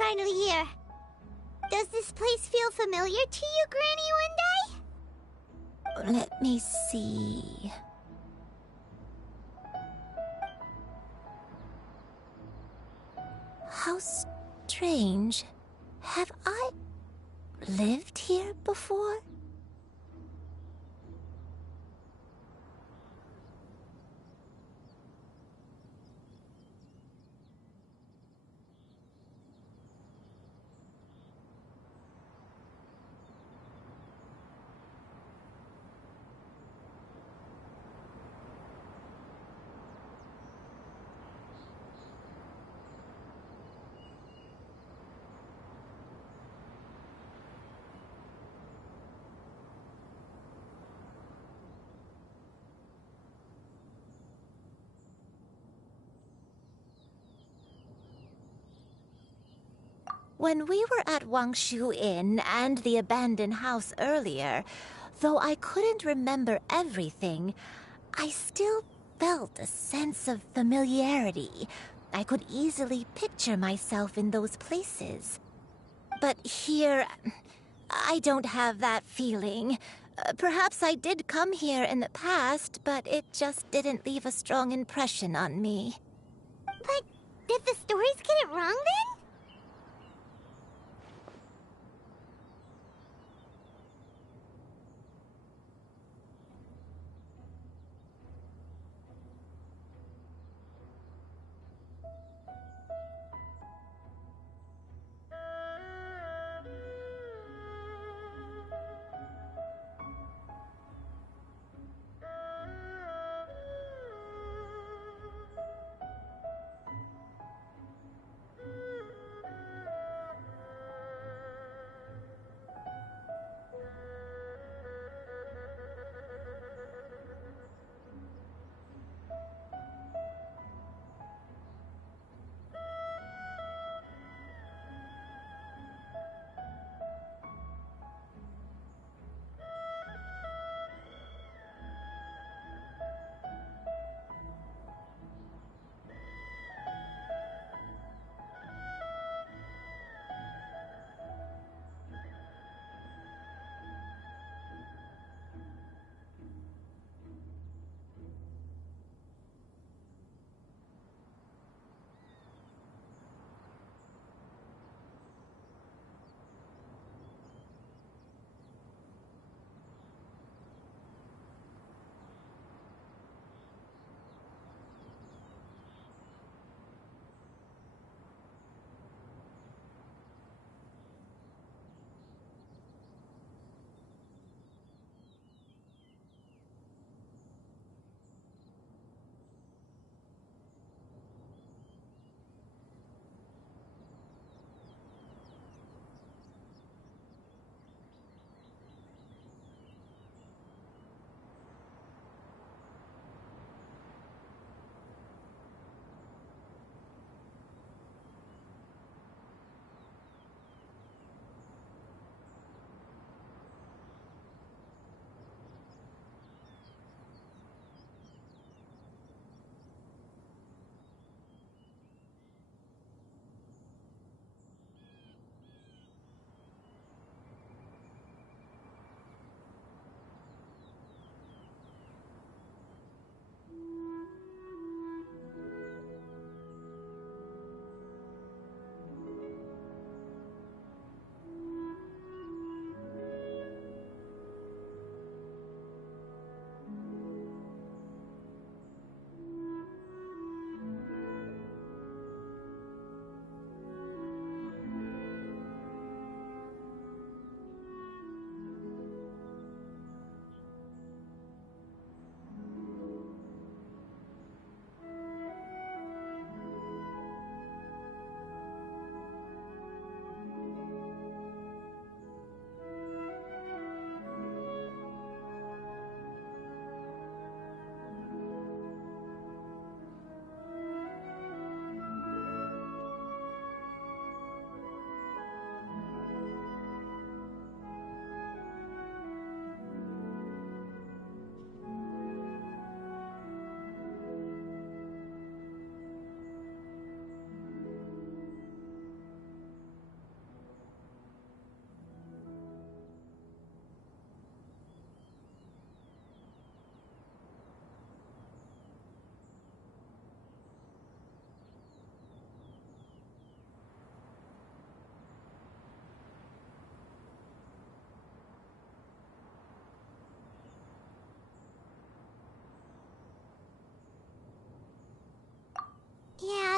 finally here. Does this place feel familiar to you, Granny One Day? Let me see. How strange. Have I lived here before? When we were at Wangshu Inn and the abandoned house earlier, though I couldn't remember everything, I still felt a sense of familiarity. I could easily picture myself in those places. But here, I don't have that feeling. Perhaps I did come here in the past, but it just didn't leave a strong impression on me. But did the stories get it wrong then?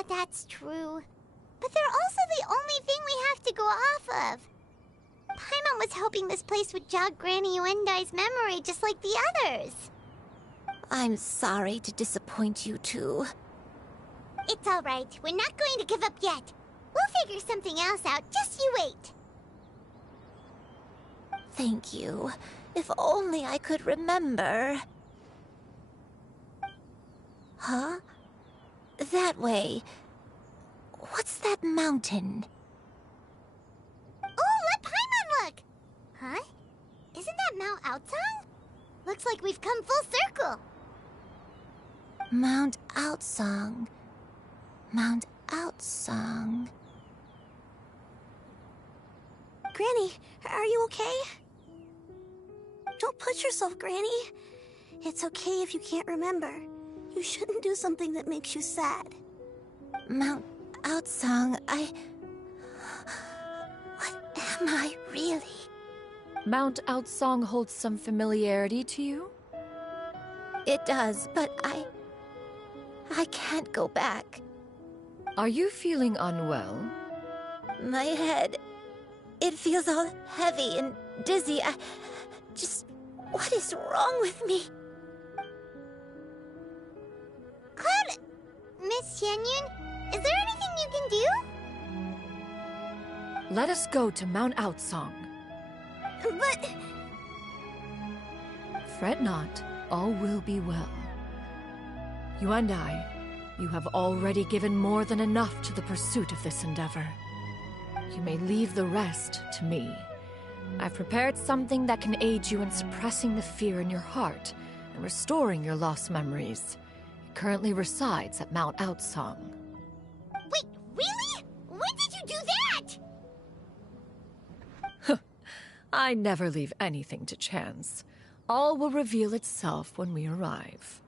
that's true. But they're also the only thing we have to go off of. Paimon was hoping this place would jog Granny Uendai's memory just like the others. I'm sorry to disappoint you two. It's alright. We're not going to give up yet. We'll figure something else out. Just you wait. Thank you. If only I could remember. Huh? That way. What's that mountain? Oh, let Paimon look! Huh? Isn't that Mount Outsang? Looks like we've come full circle. Mount Outsang. Mount Outsang. Granny, are you okay? Don't push yourself, Granny. It's okay if you can't remember. You shouldn't do something that makes you sad. Mount Outsang, What am I really? Mount Outsang holds some familiarity to you? It does, but I can't go back. Are you feeling unwell? My head, it feels all heavy and dizzy. What is wrong with me? Cloud... Miss Xianyun, is there anything you can do? Let us go to Mount Outsang. But... Fret not, all will be well. You and I, you have already given more than enough to the pursuit of this endeavor. You may leave the rest to me. I've prepared something that can aid you in suppressing the fear in your heart and restoring your lost memories. It currently resides at Mount Outsang. Wait, really? When did you do that? I never leave anything to chance. All will reveal itself when we arrive.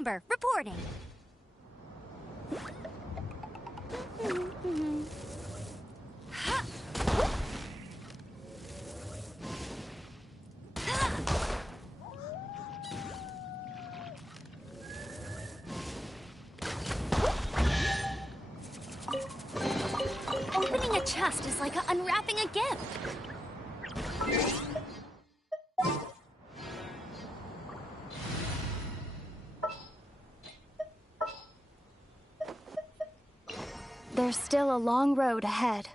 Amber, reporting. Opening a chest is like unwrapping a gift. There's still a long road ahead.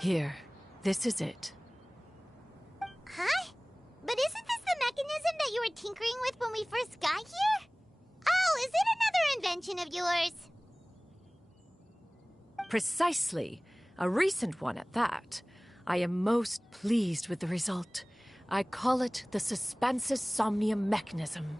Here, this is it. Huh? But isn't this the mechanism that you were tinkering with when we first got here? Oh, is it another invention of yours? Precisely. A recent one at that. I am most pleased with the result. I call it the Suspensus Somnium mechanism.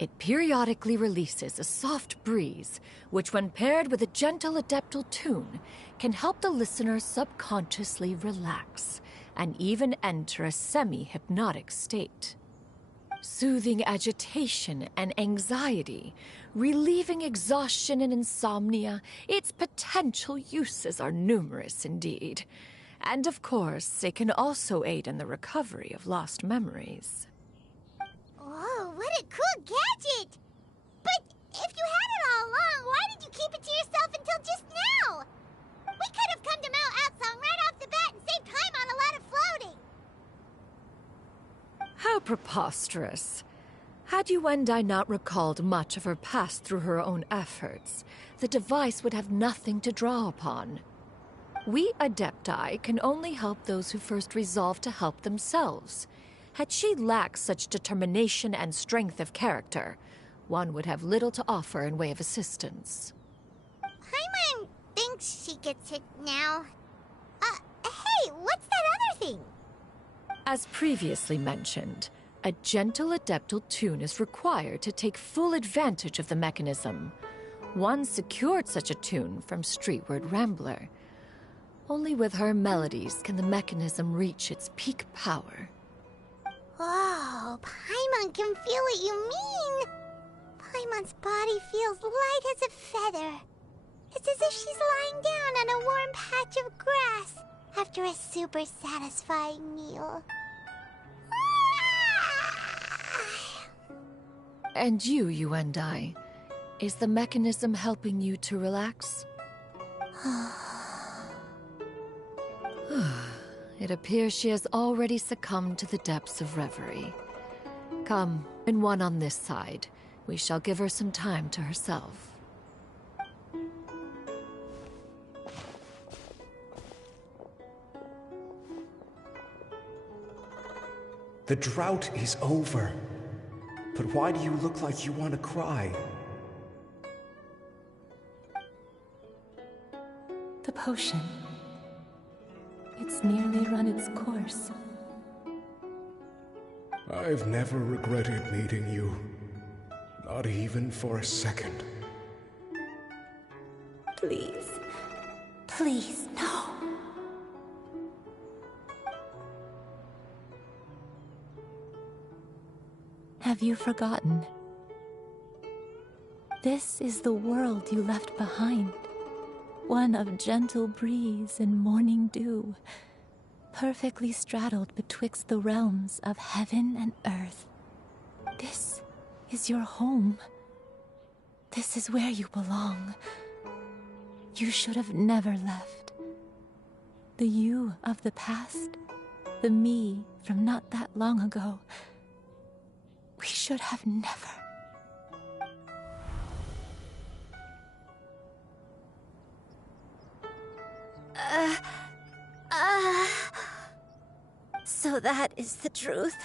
It periodically releases a soft breeze, which when paired with a gentle adeptal tune, can help the listener subconsciously relax and even enter a semi-hypnotic state. Soothing agitation and anxiety, relieving exhaustion and insomnia, its potential uses are numerous indeed. And of course, it can also aid in the recovery of lost memories. Oh, what a cool gadget! But if you had it all along, why did you keep it to yourself until just now? We could have come to Mount Outsong right off the bat and saved time on a lot of floating. How preposterous. Had Yuendai not recalled much of her past through her own efforts, the device would have nothing to draw upon. We Adepti can only help those who first resolve to help themselves. Had she lacked such determination and strength of character, one would have little to offer in way of assistance. Paimon thinks she gets it now. Hey, what's that other thing? As previously mentioned, a gentle adeptal tune is required to take full advantage of the mechanism. One secured such a tune from Streetward Rambler. Only with her melodies can the mechanism reach its peak power. Oh, Paimon can feel what you mean. Paimon's body feels light as a feather. It's as if she's lying down on a warm patch of grass after a super satisfying meal. And you, Yuendai, is the mechanism helping you to relax? It appears she has already succumbed to the depths of reverie. Come, and one on this side. We shall give her some time to herself. The drought is over. But why do you look like you want to cry? The potion. It's nearly run its course. I've never regretted meeting you. Not even for a second. Please. Please, no. Have you forgotten? This is the world you left behind. One of gentle breeze and morning dew, perfectly straddled betwixt the realms of heaven and earth. This is your home. This is where you belong. You should have never left. The you of the past, the me from not that long ago. We should have never. So that is the truth.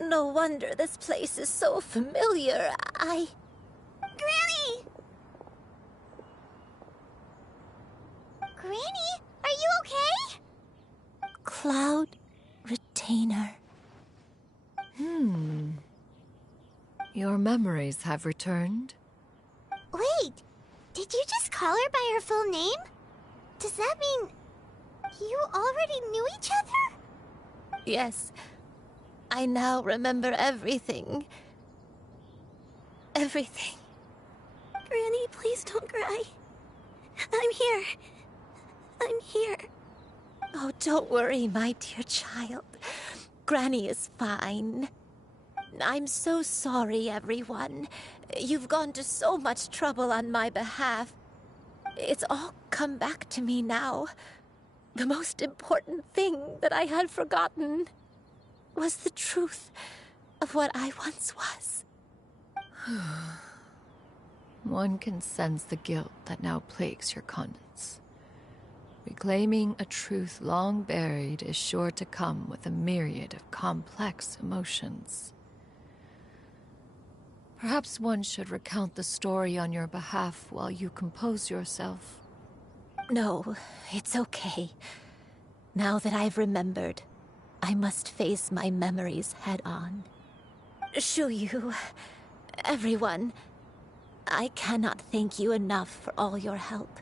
No wonder this place is so familiar. Granny! Granny, are you okay? Cloud Retainer. Your memories have returned? Wait, did you just call her by her full name? Does that mean you already knew each other? Yes, I now remember everything. Everything. Granny, please don't cry. I'm here. I'm here. Oh, don't worry, my dear child. Granny is fine. I'm so sorry, everyone. You've gone to so much trouble on my behalf. It's all come back to me now. The most important thing that I had forgotten was the truth of what I once was. One can sense the guilt that now plagues your conscience. Reclaiming a truth long buried is sure to come with a myriad of complex emotions. Perhaps one should recount the story on your behalf while you compose yourself. No, it's okay. Now that I've remembered, I must face my memories head on. Shuyu, everyone, I cannot thank you enough for all your help.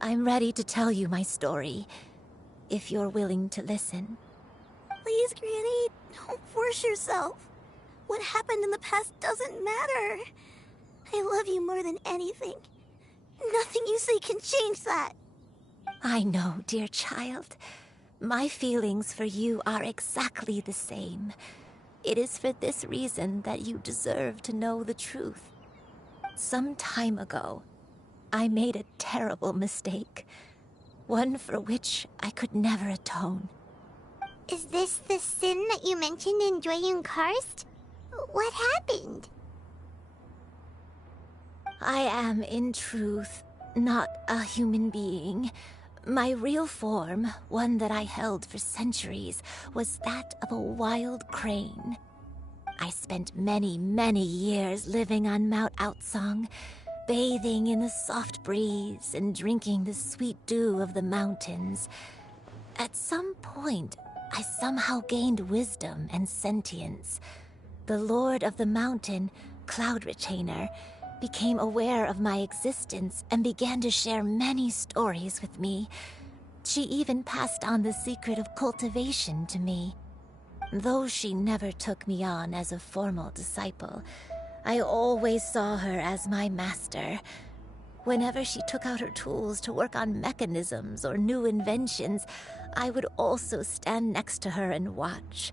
I'm ready to tell you my story, if you're willing to listen. Please, Granny, don't force yourself. What happened in the past doesn't matter. I love you more than anything. Nothing you say can change that. I know, dear child. My feelings for you are exactly the same. It is for this reason that you deserve to know the truth. Some time ago, I made a terrible mistake. One for which I could never atone. Is this the sin that you mentioned in Joyun Karst? What happened? I am, in truth, not a human being. My real form, one that I held for centuries, was that of a wild crane. I spent many, many years living on Mount Outsong, bathing in the soft breeze and drinking the sweet dew of the mountains. At some point, I somehow gained wisdom and sentience. The Lord of the Mountain, Cloud Retainer, became aware of my existence and began to share many stories with me. She even passed on the secret of cultivation to me. Though she never took me on as a formal disciple, I always saw her as my master. Whenever she took out her tools to work on mechanisms or new inventions, I would also stand next to her and watch.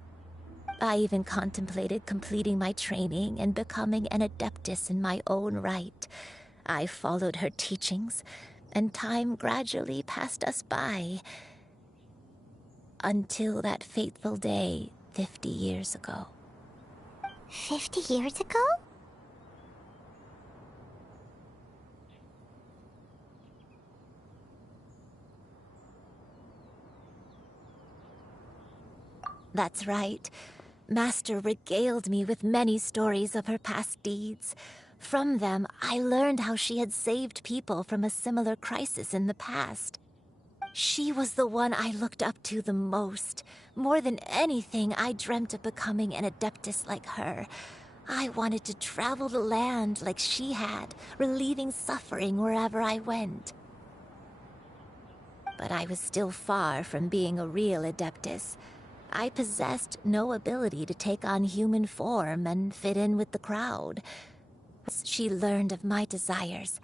I even contemplated completing my training and becoming an adeptus in my own right. I followed her teachings, and time gradually passed us by. Until that fateful day 50 years ago. 50 years ago? That's right. Master regaled me with many stories of her past deeds. From them, I learned how she had saved people from a similar crisis in the past. She was the one I looked up to the most. More than anything, I dreamt of becoming an adeptus like her. I wanted to travel the land like she had, relieving suffering wherever I went. But I was still far from being a real adeptus. I possessed no ability to take on human form and fit in with the crowd. She learned of my desires.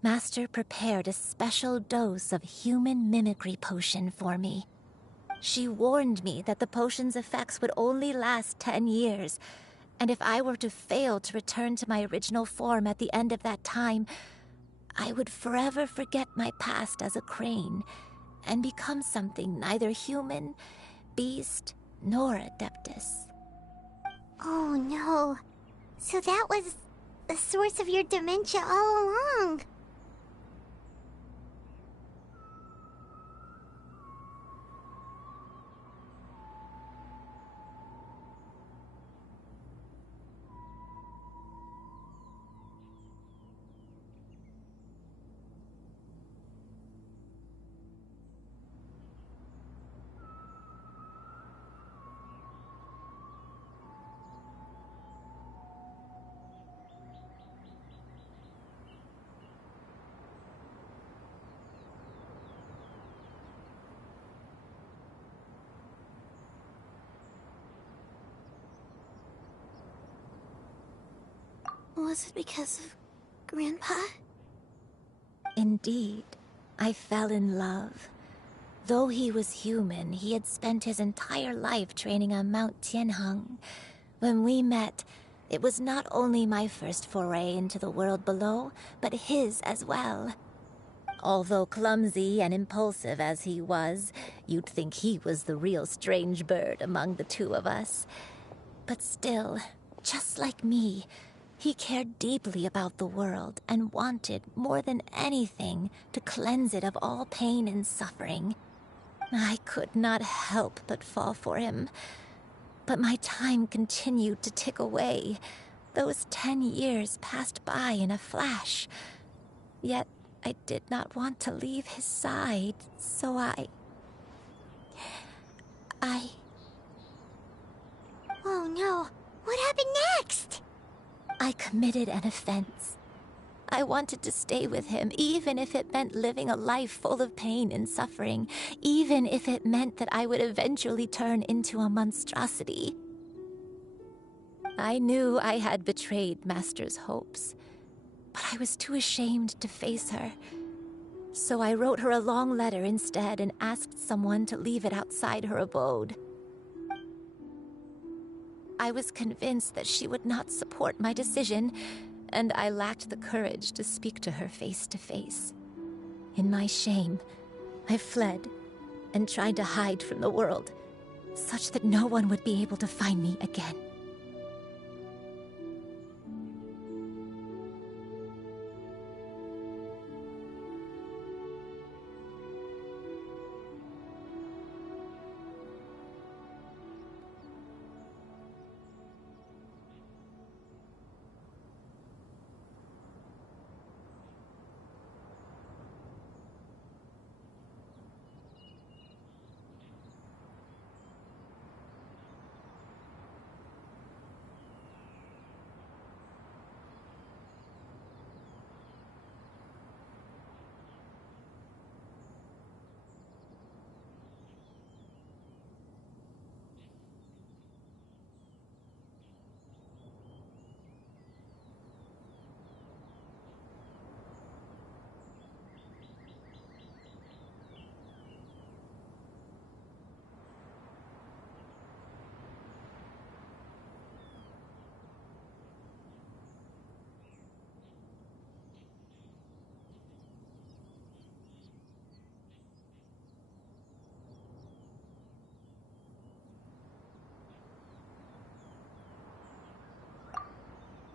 Master prepared a special dose of human mimicry potion for me. She warned me that the potion's effects would only last 10 years, and if I were to fail to return to my original form at the end of that time, I would forever forget my past as a crane and become something neither human, beast, nor adeptus. Oh no. So that was the source of your dementia all along. Was it because of Grandpa? Indeed, I fell in love. Though he was human, he had spent his entire life training on Mount Tianheng. When we met, it was not only my first foray into the world below, but his as well. Although clumsy and impulsive as he was, you'd think he was the real strange bird among the two of us. But still, just like me, he cared deeply about the world and wanted, more than anything, to cleanse it of all pain and suffering. I could not help but fall for him. But my time continued to tick away. Those 10 years passed by in a flash. Yet I did not want to leave his side, so I... Oh no, what happened next? I committed an offense. I wanted to stay with him, even if it meant living a life full of pain and suffering, even if it meant that I would eventually turn into a monstrosity. I knew I had betrayed Master's hopes, but I was too ashamed to face her. So I wrote her a long letter instead and asked someone to leave it outside her abode. I was convinced that she would not support my decision, and I lacked the courage to speak to her face to face. In my shame, I fled and tried to hide from the world, such that no one would be able to find me again.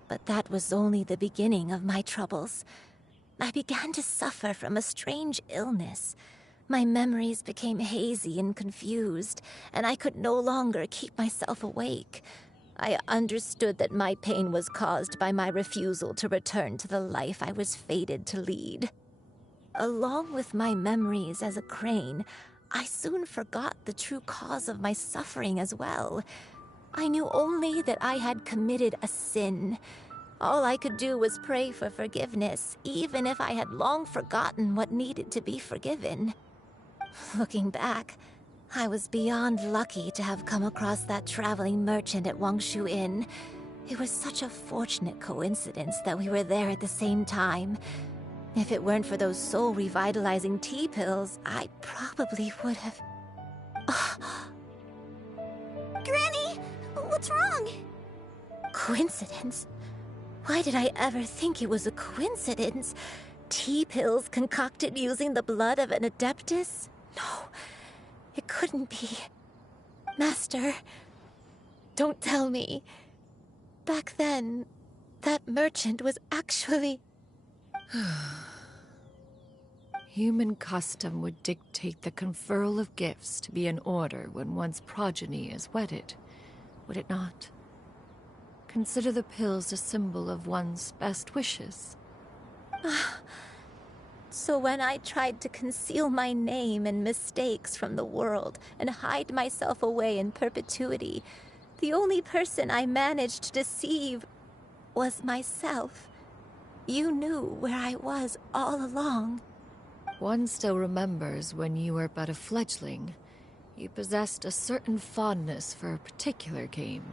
But that was only the beginning of my troubles. I began to suffer from a strange illness. My memories became hazy and confused, and I could no longer keep myself awake. I understood that my pain was caused by my refusal to return to the life I was fated to lead. Along with my memories as a crane, I soon forgot the true cause of my suffering as well. I knew only that I had committed a sin. All I could do was pray for forgiveness, even if I had long forgotten what needed to be forgiven. Looking back, I was beyond lucky to have come across that traveling merchant at Wangshu Inn. It was such a fortunate coincidence that we were there at the same time. If it weren't for those soul-revitalizing tea pills, I probably would have... Granny! What's wrong? Coincidence? Why did I ever think it was a coincidence? Tea pills concocted using the blood of an adeptus? No, it couldn't be. Master, don't tell me. Back then, that merchant was actually... Human custom would dictate the conferral of gifts to be in order when one's progeny is wedded, would it not? Consider the pills a symbol of one's best wishes. So when I tried to conceal my name and mistakes from the world and hide myself away in perpetuity, the only person I managed to deceive was myself. You knew where I was all along. One still remembers when you were but a fledgling. You possessed a certain fondness for a particular game.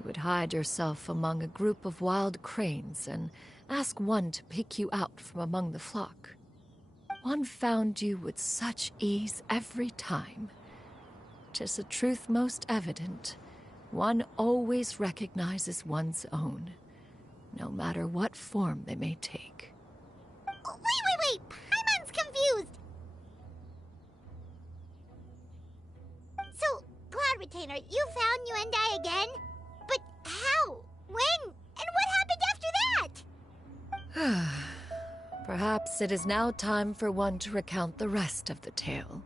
You would hide yourself among a group of wild cranes and ask one to pick you out from among the flock. One found you with such ease every time. 'Tis a truth most evident. One always recognizes one's own, no matter what form they may take. Wait! Paimon's confused! So, Cloud Retainer, you found Yuandai again? But how? When? And what happened after that? Perhaps it is now time for one to recount the rest of the tale.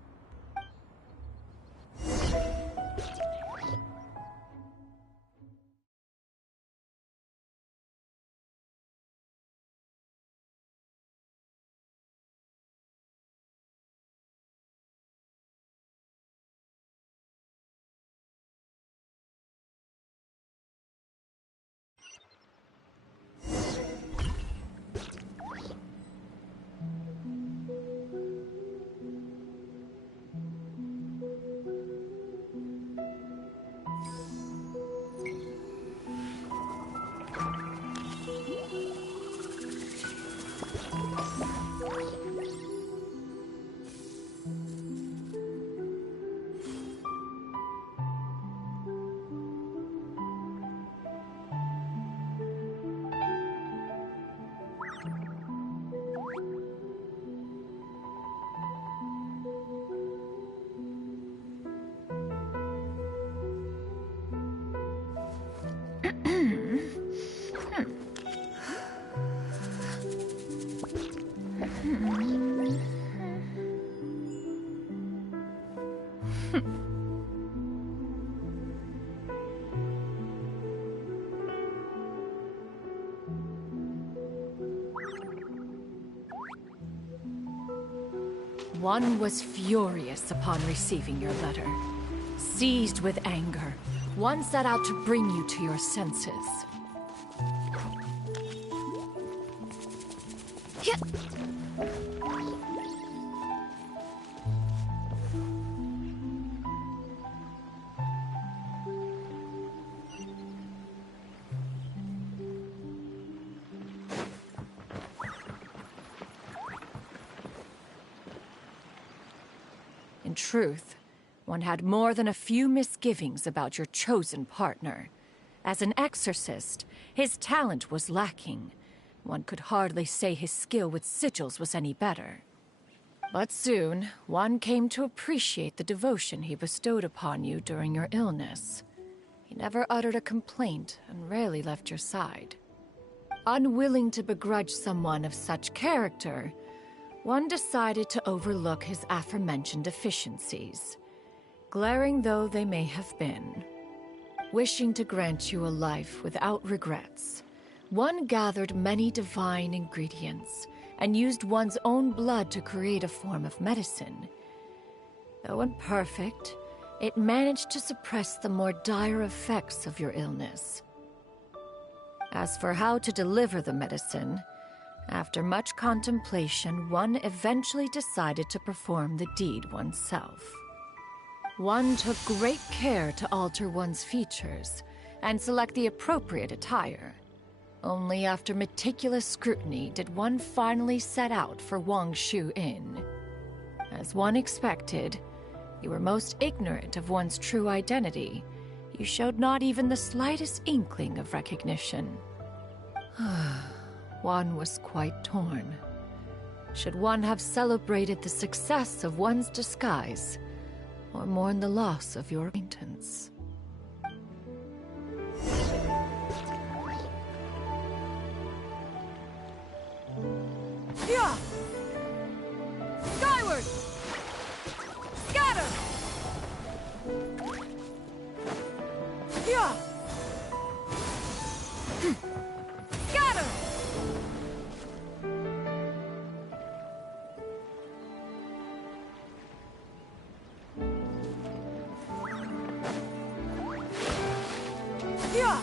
One was furious upon receiving your letter. Seized with anger, one set out to bring you to your senses. In truth, one had more than a few misgivings about your chosen partner. As an exorcist, his talent was lacking. One could hardly say his skill with sigils was any better. But soon, one came to appreciate the devotion he bestowed upon you during your illness. He never uttered a complaint and rarely left your side. Unwilling to begrudge someone of such character, one decided to overlook his aforementioned deficiencies, glaring though they may have been. Wishing to grant you a life without regrets, one gathered many divine ingredients and used one's own blood to create a form of medicine. Though imperfect, it managed to suppress the more dire effects of your illness. As for how to deliver the medicine, after much contemplation, one eventually decided to perform the deed oneself. One took great care to alter one's features and select the appropriate attire. Only after meticulous scrutiny did one finally set out for Wangshu Inn. As one expected, you were most ignorant of one's true identity. You showed not even the slightest inkling of recognition. One was quite torn. Should one have celebrated the success of one's disguise, or mourn the loss of your acquaintance? Yeah! Skyward! Scatter! Yeah! Scatter! Yeah!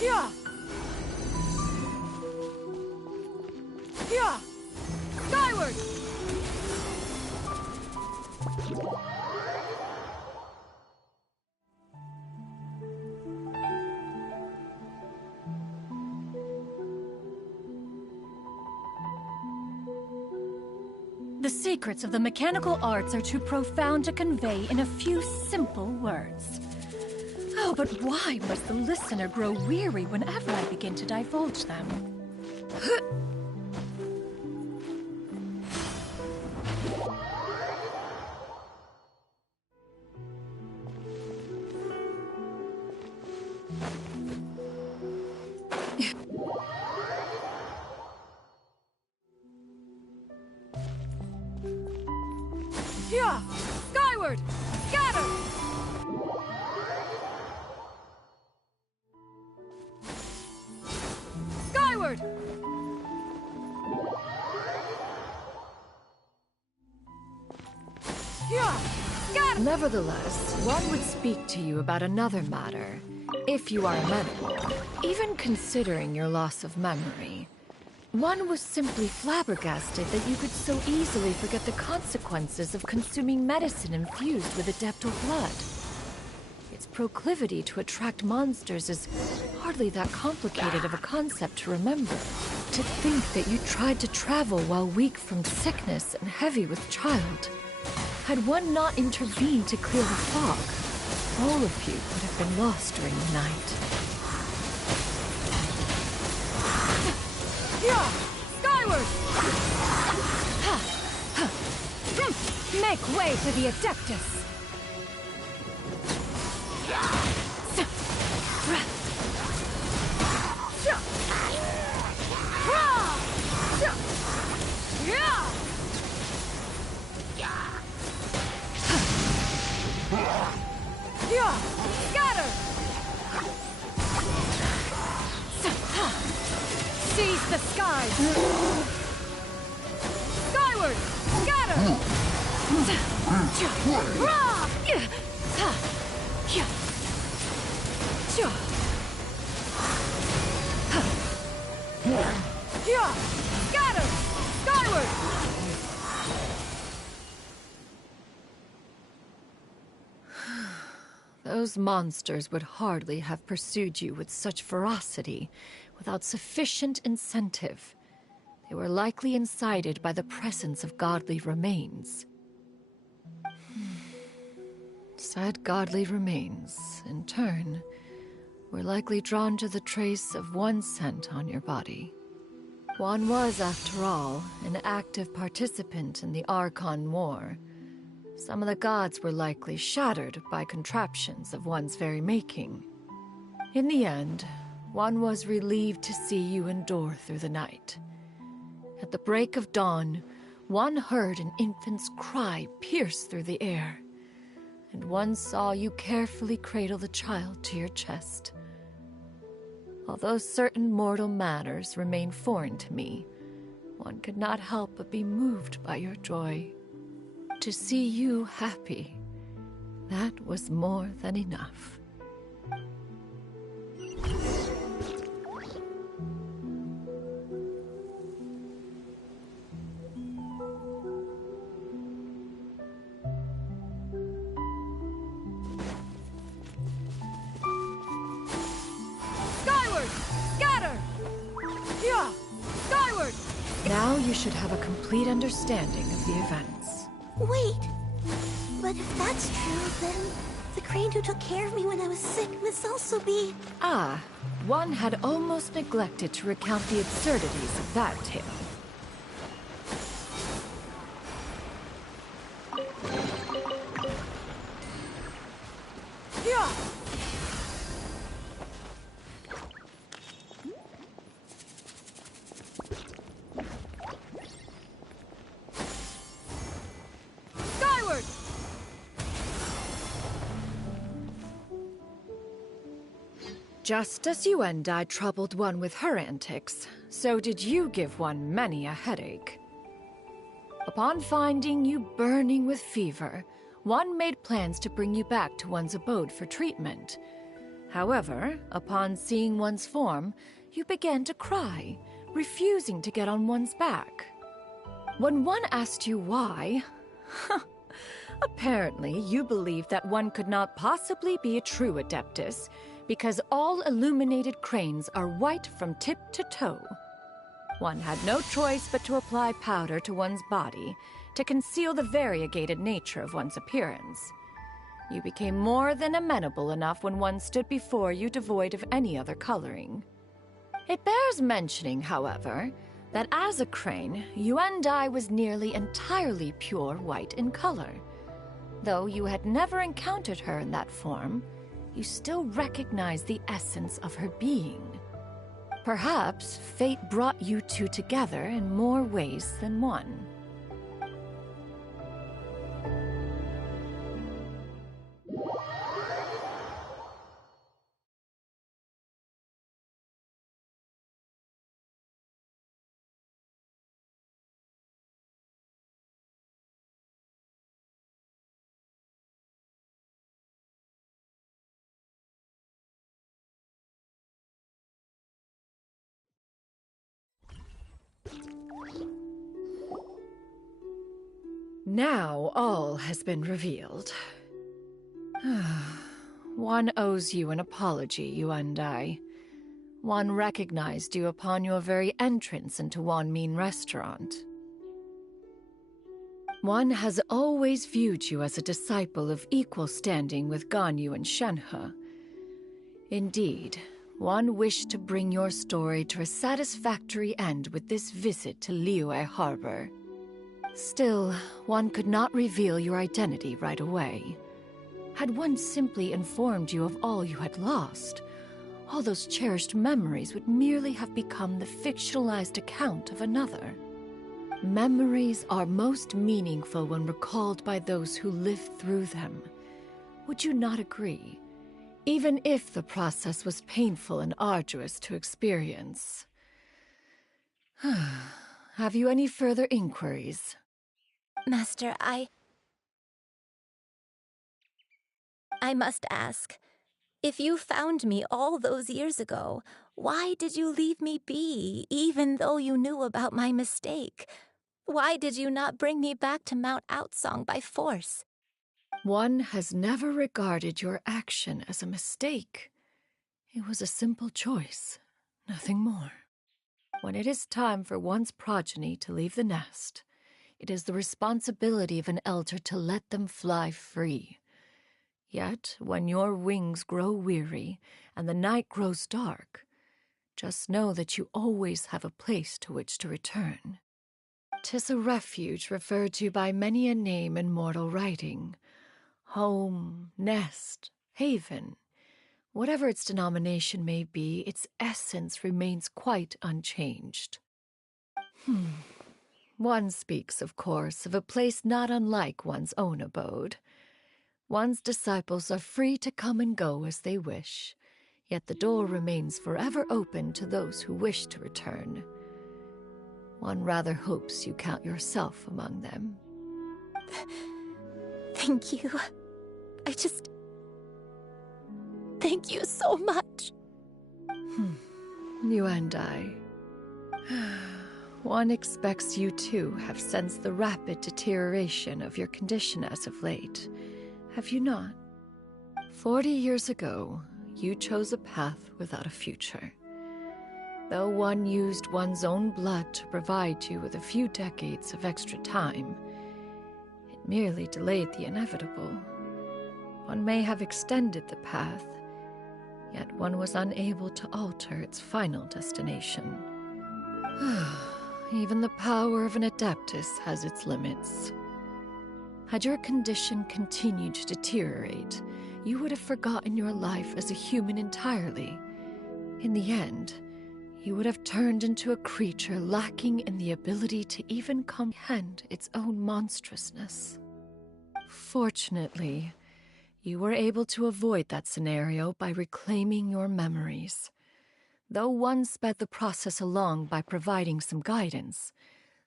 Yeah. Yeah. Skyward. The secrets of the mechanical arts are too profound to convey in a few simple words. Oh, but why must the listener grow weary whenever I begin to divulge them? Yeah. Skyward. Scatter. Skyward. Yeah. Scatter. Nevertheless, one would speak to you about another matter, if you are amenable, even considering your loss of memory. One was simply flabbergasted that you could so easily forget the consequences of consuming medicine infused with adeptal blood. Its proclivity to attract monsters is hardly that complicated of a concept to remember. To think that you tried to travel while weak from sickness and heavy with child. Had one not intervened to clear the fog, all of you would have been lost during the night. Yeah. Skyward. Make way for the Adeptus! Yeah. Scatter. Seize the skies! Skyward. Scatter. Yeah. Scatter. Skyward. Those monsters would hardly have pursued you with such ferocity without sufficient incentive. They were likely incited by the presence of godly remains. Said godly remains, in turn, were likely drawn to the trace of one scent on your body. One was, after all, an active participant in the Archon War. Some of the gods were likely shattered by contraptions of one's very making. In the end, one was relieved to see you endure through the night. At the break of dawn, one heard an infant's cry pierce through the air, and one saw you carefully cradle the child to your chest. Although certain mortal matters remain foreign to me, one could not help but be moved by your joy. To see you happy, that was more than enough. Skyward. Scatter. Yeah. Skyward. Now you should have a complete understanding of the events. Wait. But if that's true, then the crane who took care of me when I was sick must also be... Ah, one had almost neglected to recount the absurdities of that tale. Yeah. Just as you and I troubled one with her antics, so did you give one many a headache. Upon finding you burning with fever, one made plans to bring you back to one's abode for treatment. However, upon seeing one's form, you began to cry, refusing to get on one's back. When one asked you why, apparently you believed that one could not possibly be a true Adeptus because all illuminated cranes are white from tip to toe. One had no choice but to apply powder to one's body to conceal the variegated nature of one's appearance. You became more than amenable enough when one stood before you devoid of any other coloring. It bears mentioning, however, that as a crane, Yuandai was nearly entirely pure white in color. Though you had never encountered her in that form, you still recognized the essence of her being. Perhaps fate brought you two together in more ways than one. Now all has been revealed. One owes you an apology, Yuandai. One recognized you upon your very entrance into Wanmin restaurant. One has always viewed you as a disciple of equal standing with Ganyu and Shenhe. Indeed, one wished to bring your story to a satisfactory end with this visit to Liyue Harbor. Still, one could not reveal your identity right away. Had one simply informed you of all you had lost, all those cherished memories would merely have become the fictionalized account of another. Memories are most meaningful when recalled by those who lived through them. Would you not agree? Even if the process was painful and arduous to experience. Have you any further inquiries? Master, I must ask. If you found me all those years ago, why did you leave me be, even though you knew about my mistake? Why did you not bring me back to Mount Outsong by force? One has never regarded your action as a mistake. It was a simple choice, nothing more. When it is time for one's progeny to leave the nest, it is the responsibility of an elder to let them fly free. Yet, when your wings grow weary and the night grows dark, just know that you always have a place to which to return. 'Tis a refuge referred to by many a name in mortal writing. Home, nest, haven. Whatever its denomination may be, its essence remains quite unchanged. One speaks, of course, of a place not unlike one's own abode. One's disciples are free to come and go as they wish, yet the door remains forever open to those who wish to return. One rather hopes you count yourself among them. Thank you. Thank you so much. You and I. One expects you too have sensed the rapid deterioration of your condition as of late. Have you not? 40 years ago, you chose a path without a future. Though one used one's own blood to provide you with a few decades of extra time, it merely delayed the inevitable. One may have extended the path, yet one was unable to alter its final destination. Even the power of an Adeptus has its limits. Had your condition continued to deteriorate, you would have forgotten your life as a human entirely. In the end, you would have turned into a creature lacking in the ability to even comprehend its own monstrousness. Fortunately, You were able to avoid that scenario by reclaiming your memories. Though one sped the process along by providing some guidance,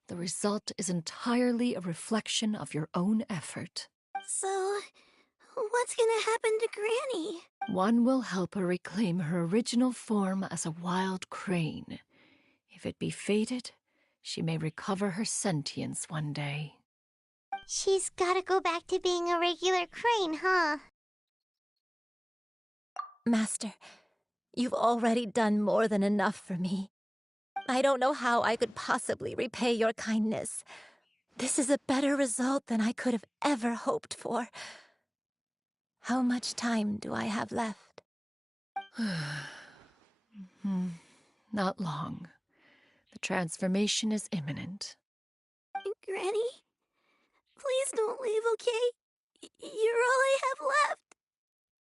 the result is entirely a reflection of your own effort. So, what's gonna happen to Granny? One will help her reclaim her original form as a wild crane. If it be fated, she may recover her sentience one day. She's gotta go back to being a regular crane, huh? Master, you've already done more than enough for me. I don't know how I could possibly repay your kindness. This is a better result than I could have ever hoped for. How much time do I have left? Not long. The transformation is imminent. Granny? Please don't leave, okay? You're all I have left.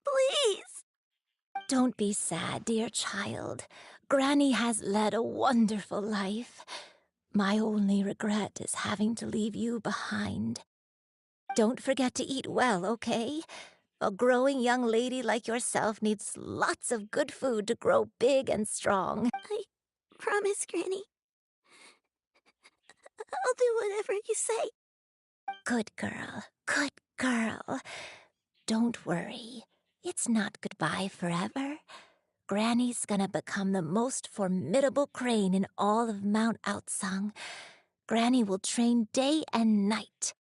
Please! Don't be sad, dear child. Granny has led a wonderful life. My only regret is having to leave you behind. Don't forget to eat well, okay? A growing young lady like yourself needs lots of good food to grow big and strong. I promise, Granny. I'll do whatever you say. Good girl, good girl. Don't worry. It's not goodbye forever. Granny's gonna become the most formidable crane in all of Mount Outsung. Granny will train day and night.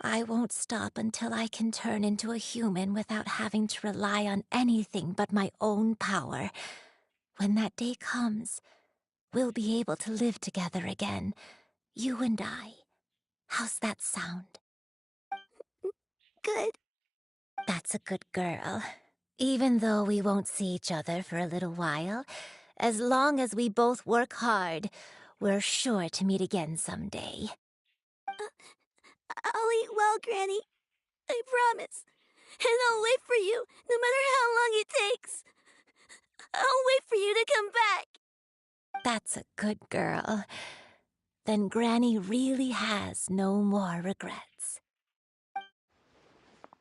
I won't stop until I can turn into a human without having to rely on anything but my own power. When that day comes, we'll be able to live together again, you and I. How's that sound? Good. That's a good girl. Even though we won't see each other for a little while, as long as we both work hard, we're sure to meet again someday. I'll eat well, Granny. I promise. And I'll wait for you, no matter how long it takes. I'll wait for you to come back. That's a good girl. Then Granny really has no more regrets.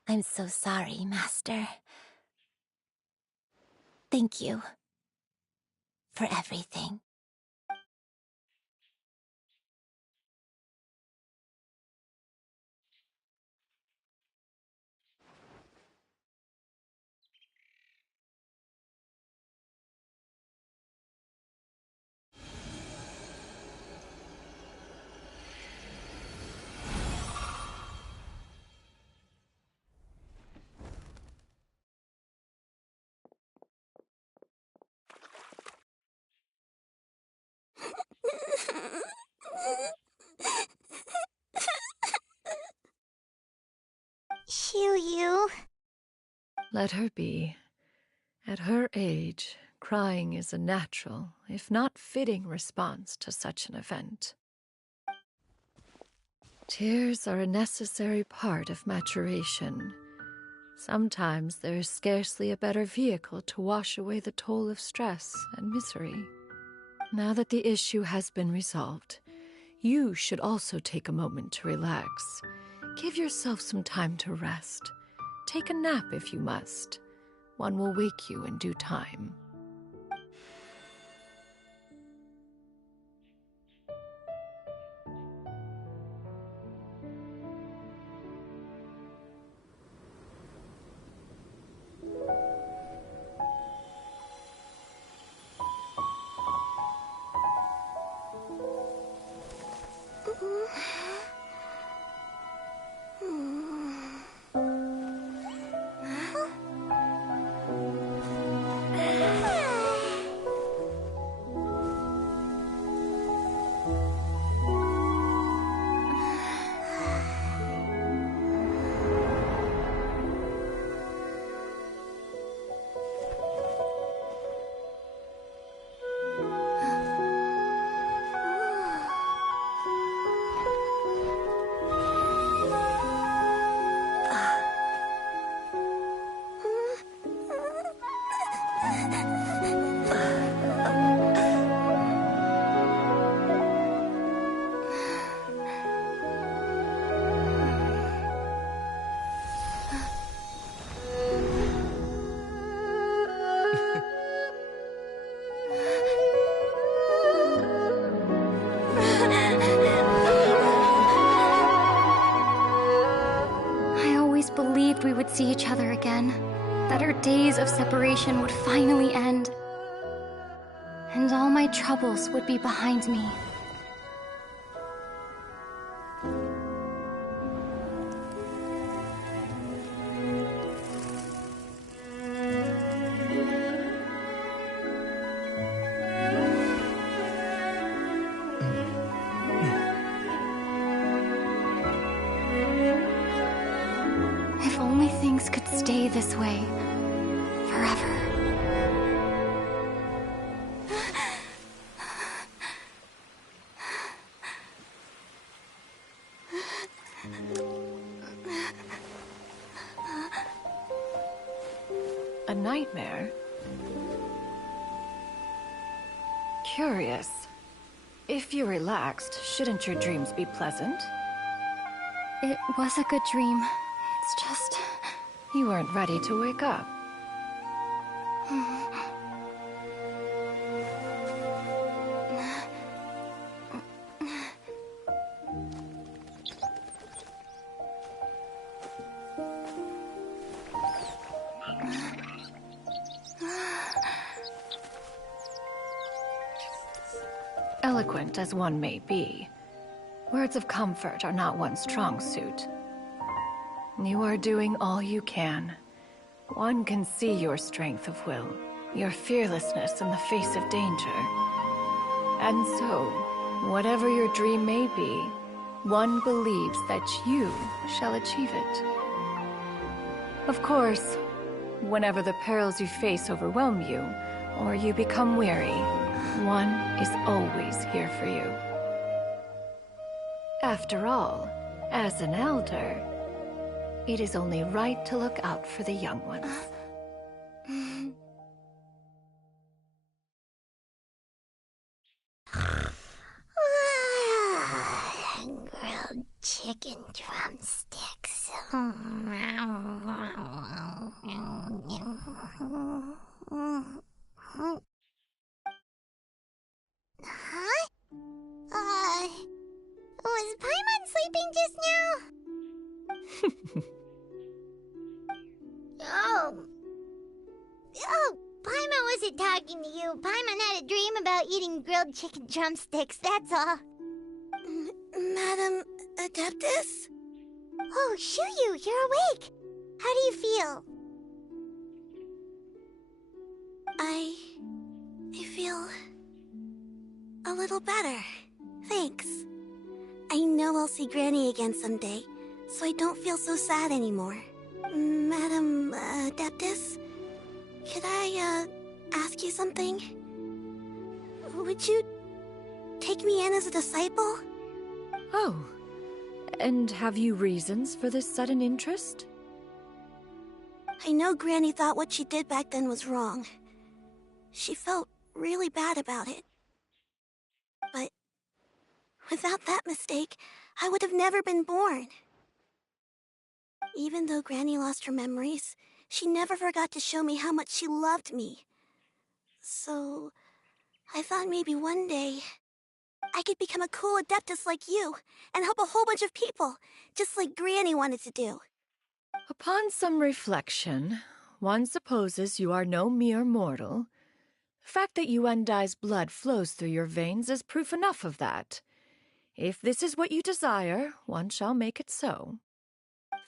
I'm so sorry, Master. Thank you for everything. Shoo-you. Let her be. At her age, crying is a natural, if not fitting, response to such an event. Tears are a necessary part of maturation. Sometimes there is scarcely a better vehicle to wash away the toll of stress and misery. Now that the issue has been resolved, you should also take a moment to relax. Give yourself some time to rest. Take a nap if you must. One will wake you in due time. see each other again, that our days of separation would finally end, and all my troubles would be behind me. If only things could stay this way forever. A nightmare? Curious. If you're relaxed, shouldn't your dreams be pleasant? It was a good dream. It's just... You weren't ready to wake up. Eloquent as one may be, words of comfort are not one's strong suit. You are doing all you can. One can see your strength of will, your fearlessness in the face of danger. And so, whatever your dream may be, one believes that you shall achieve it. Of course, whenever the perils you face overwhelm you, or you become weary, one is always here for you. After all, as an elder, it is only right to look out for the young ones. Grilled chicken drumsticks. Huh? Was Paimon sleeping just now? Oh, Paimon wasn't talking to you. Paimon had a dream about eating grilled chicken drumsticks, that's all. Madam Adeptus? Oh, Shuyu, you're awake. How do you feel? I feel a little better. Thanks. I know I'll see Granny again someday, so I don't feel so sad anymore. Madam Adeptus, could I ask you something? Would you take me in as a disciple? Oh, and have you reasons for this sudden interest? I know Granny thought what she did back then was wrong. She felt really bad about it. But without that mistake, I would have never been born. Even though Granny lost her memories, she never forgot to show me how much she loved me. So, I thought maybe one day I could become a cool Adeptus like you and help a whole bunch of people, just like Granny wanted to do. Upon some reflection, one supposes you are no mere mortal. The fact that Yuandai's blood flows through your veins is proof enough of that. If this is what you desire, one shall make it so.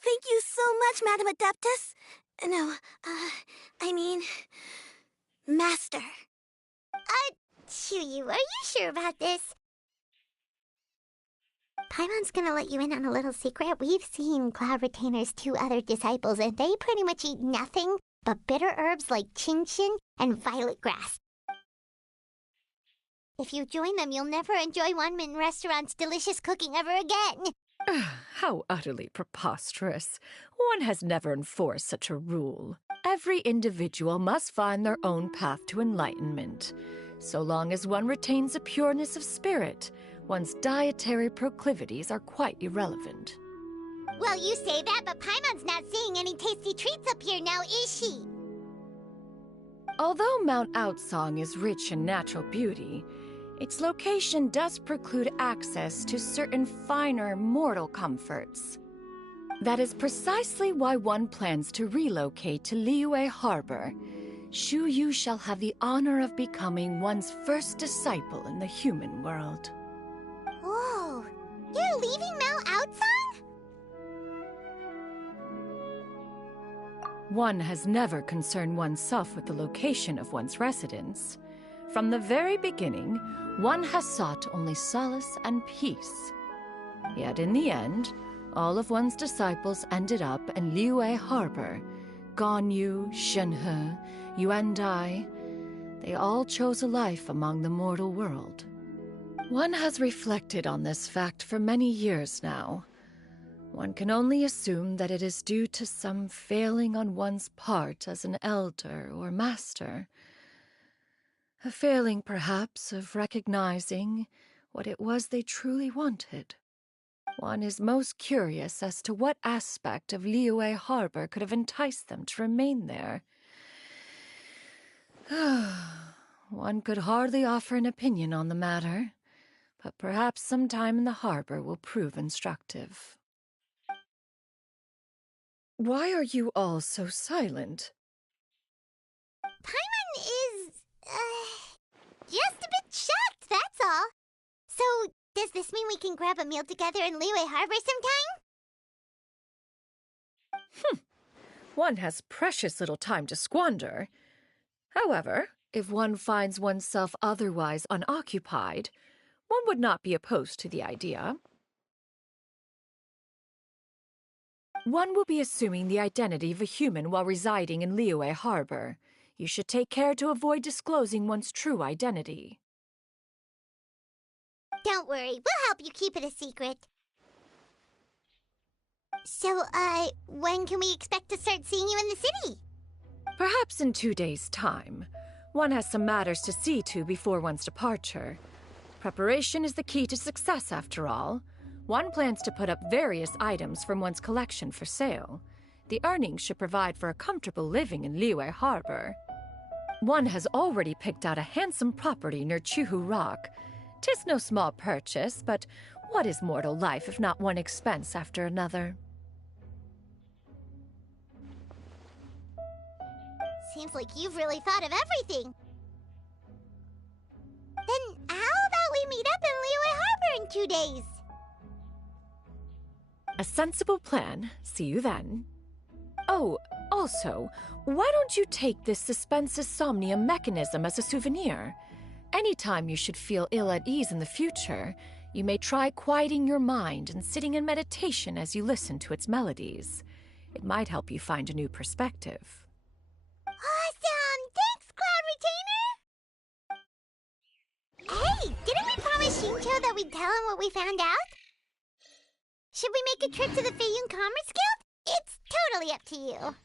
Thank you so much, Madam Adeptus. No, I mean, Master. Shuyu, are you sure about this? Paimon's gonna let you in on a little secret. We've seen Cloud Retainer's 2 other disciples, and they pretty much eat nothing but bitter herbs like Genshin and violet grass. If you join them, you'll never enjoy Wanmin Restaurant's delicious cooking ever again. How utterly preposterous. One has never enforced such a rule. Every individual must find their own path to enlightenment. So long as one retains a pureness of spirit, one's dietary proclivities are quite irrelevant. Well, you say that, but Paimon's not seeing any tasty treats up here now, is she? Although Mount Outsong is rich in natural beauty, its location does preclude access to certain finer mortal comforts. That is precisely why one plans to relocate to Liyue Harbor. Shu Yu shall have the honor of becoming one's first disciple in the human world. Whoa! You're leaving Mount Outsang? One has never concerned oneself with the location of one's residence. From the very beginning, one has sought only solace and peace. Yet in the end, all of one's disciples ended up in Liyue Harbor. Ganyu, Shenhe, Yuandai, they all chose a life among the mortal world. One has reflected on this fact for many years now. One can only assume that it is due to some failing on one's part as an elder or master. A failing, perhaps, of recognizing what it was they truly wanted. One is most curious as to what aspect of Liyue Harbor could have enticed them to remain there. One could hardly offer an opinion on the matter, but perhaps some time in the harbor will prove instructive. Why are you all so silent? Paimon is, just a bit shocked, that's all. So, does this mean we can grab a meal together in Liyue Harbor sometime? One has precious little time to squander. However, if one finds oneself otherwise unoccupied, one would not be opposed to the idea. One will be assuming the identity of a human while residing in Liyue Harbor. You should take care to avoid disclosing one's true identity. Don't worry, we'll help you keep it a secret. So, when can we expect to start seeing you in the city? Perhaps in 2 days' time. One has some matters to see to before one's departure. Preparation is the key to success, after all. One plans to put up various items from one's collection for sale. The earnings should provide for a comfortable living in Liyue Harbor. One has already picked out a handsome property near Chuhu Rock. 'Tis no small purchase, but what is mortal life if not one expense after another? Seems like you've really thought of everything. Then how about we meet up in Liyue Harbor in 2 days? A sensible plan. See you then. Oh, also, why don't you take this suspense insomnia mechanism as a souvenir? Anytime you should feel ill at ease in the future, you may try quieting your mind and sitting in meditation as you listen to its melodies. It might help you find a new perspective. Awesome! Thanks, Cloud Retainer! Hey, didn't we promise Shincho that we'd tell him what we found out? Should we make a trip to the Feiyun Commerce Guild? It's totally up to you.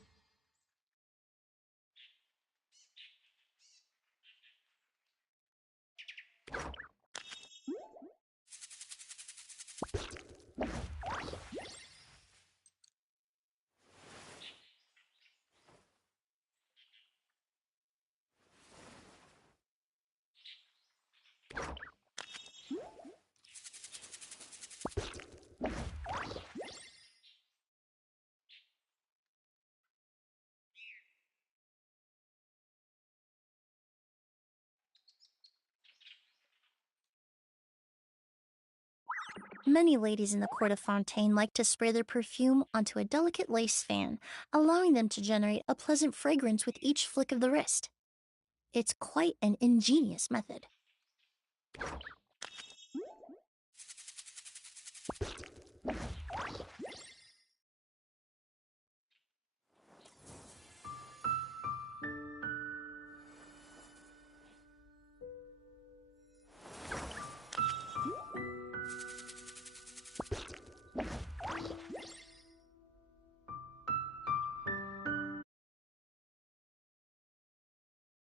Many ladies in the court of Fontaine like to spray their perfume onto a delicate lace fan, allowing them to generate a pleasant fragrance with each flick of the wrist. It's quite an ingenious method.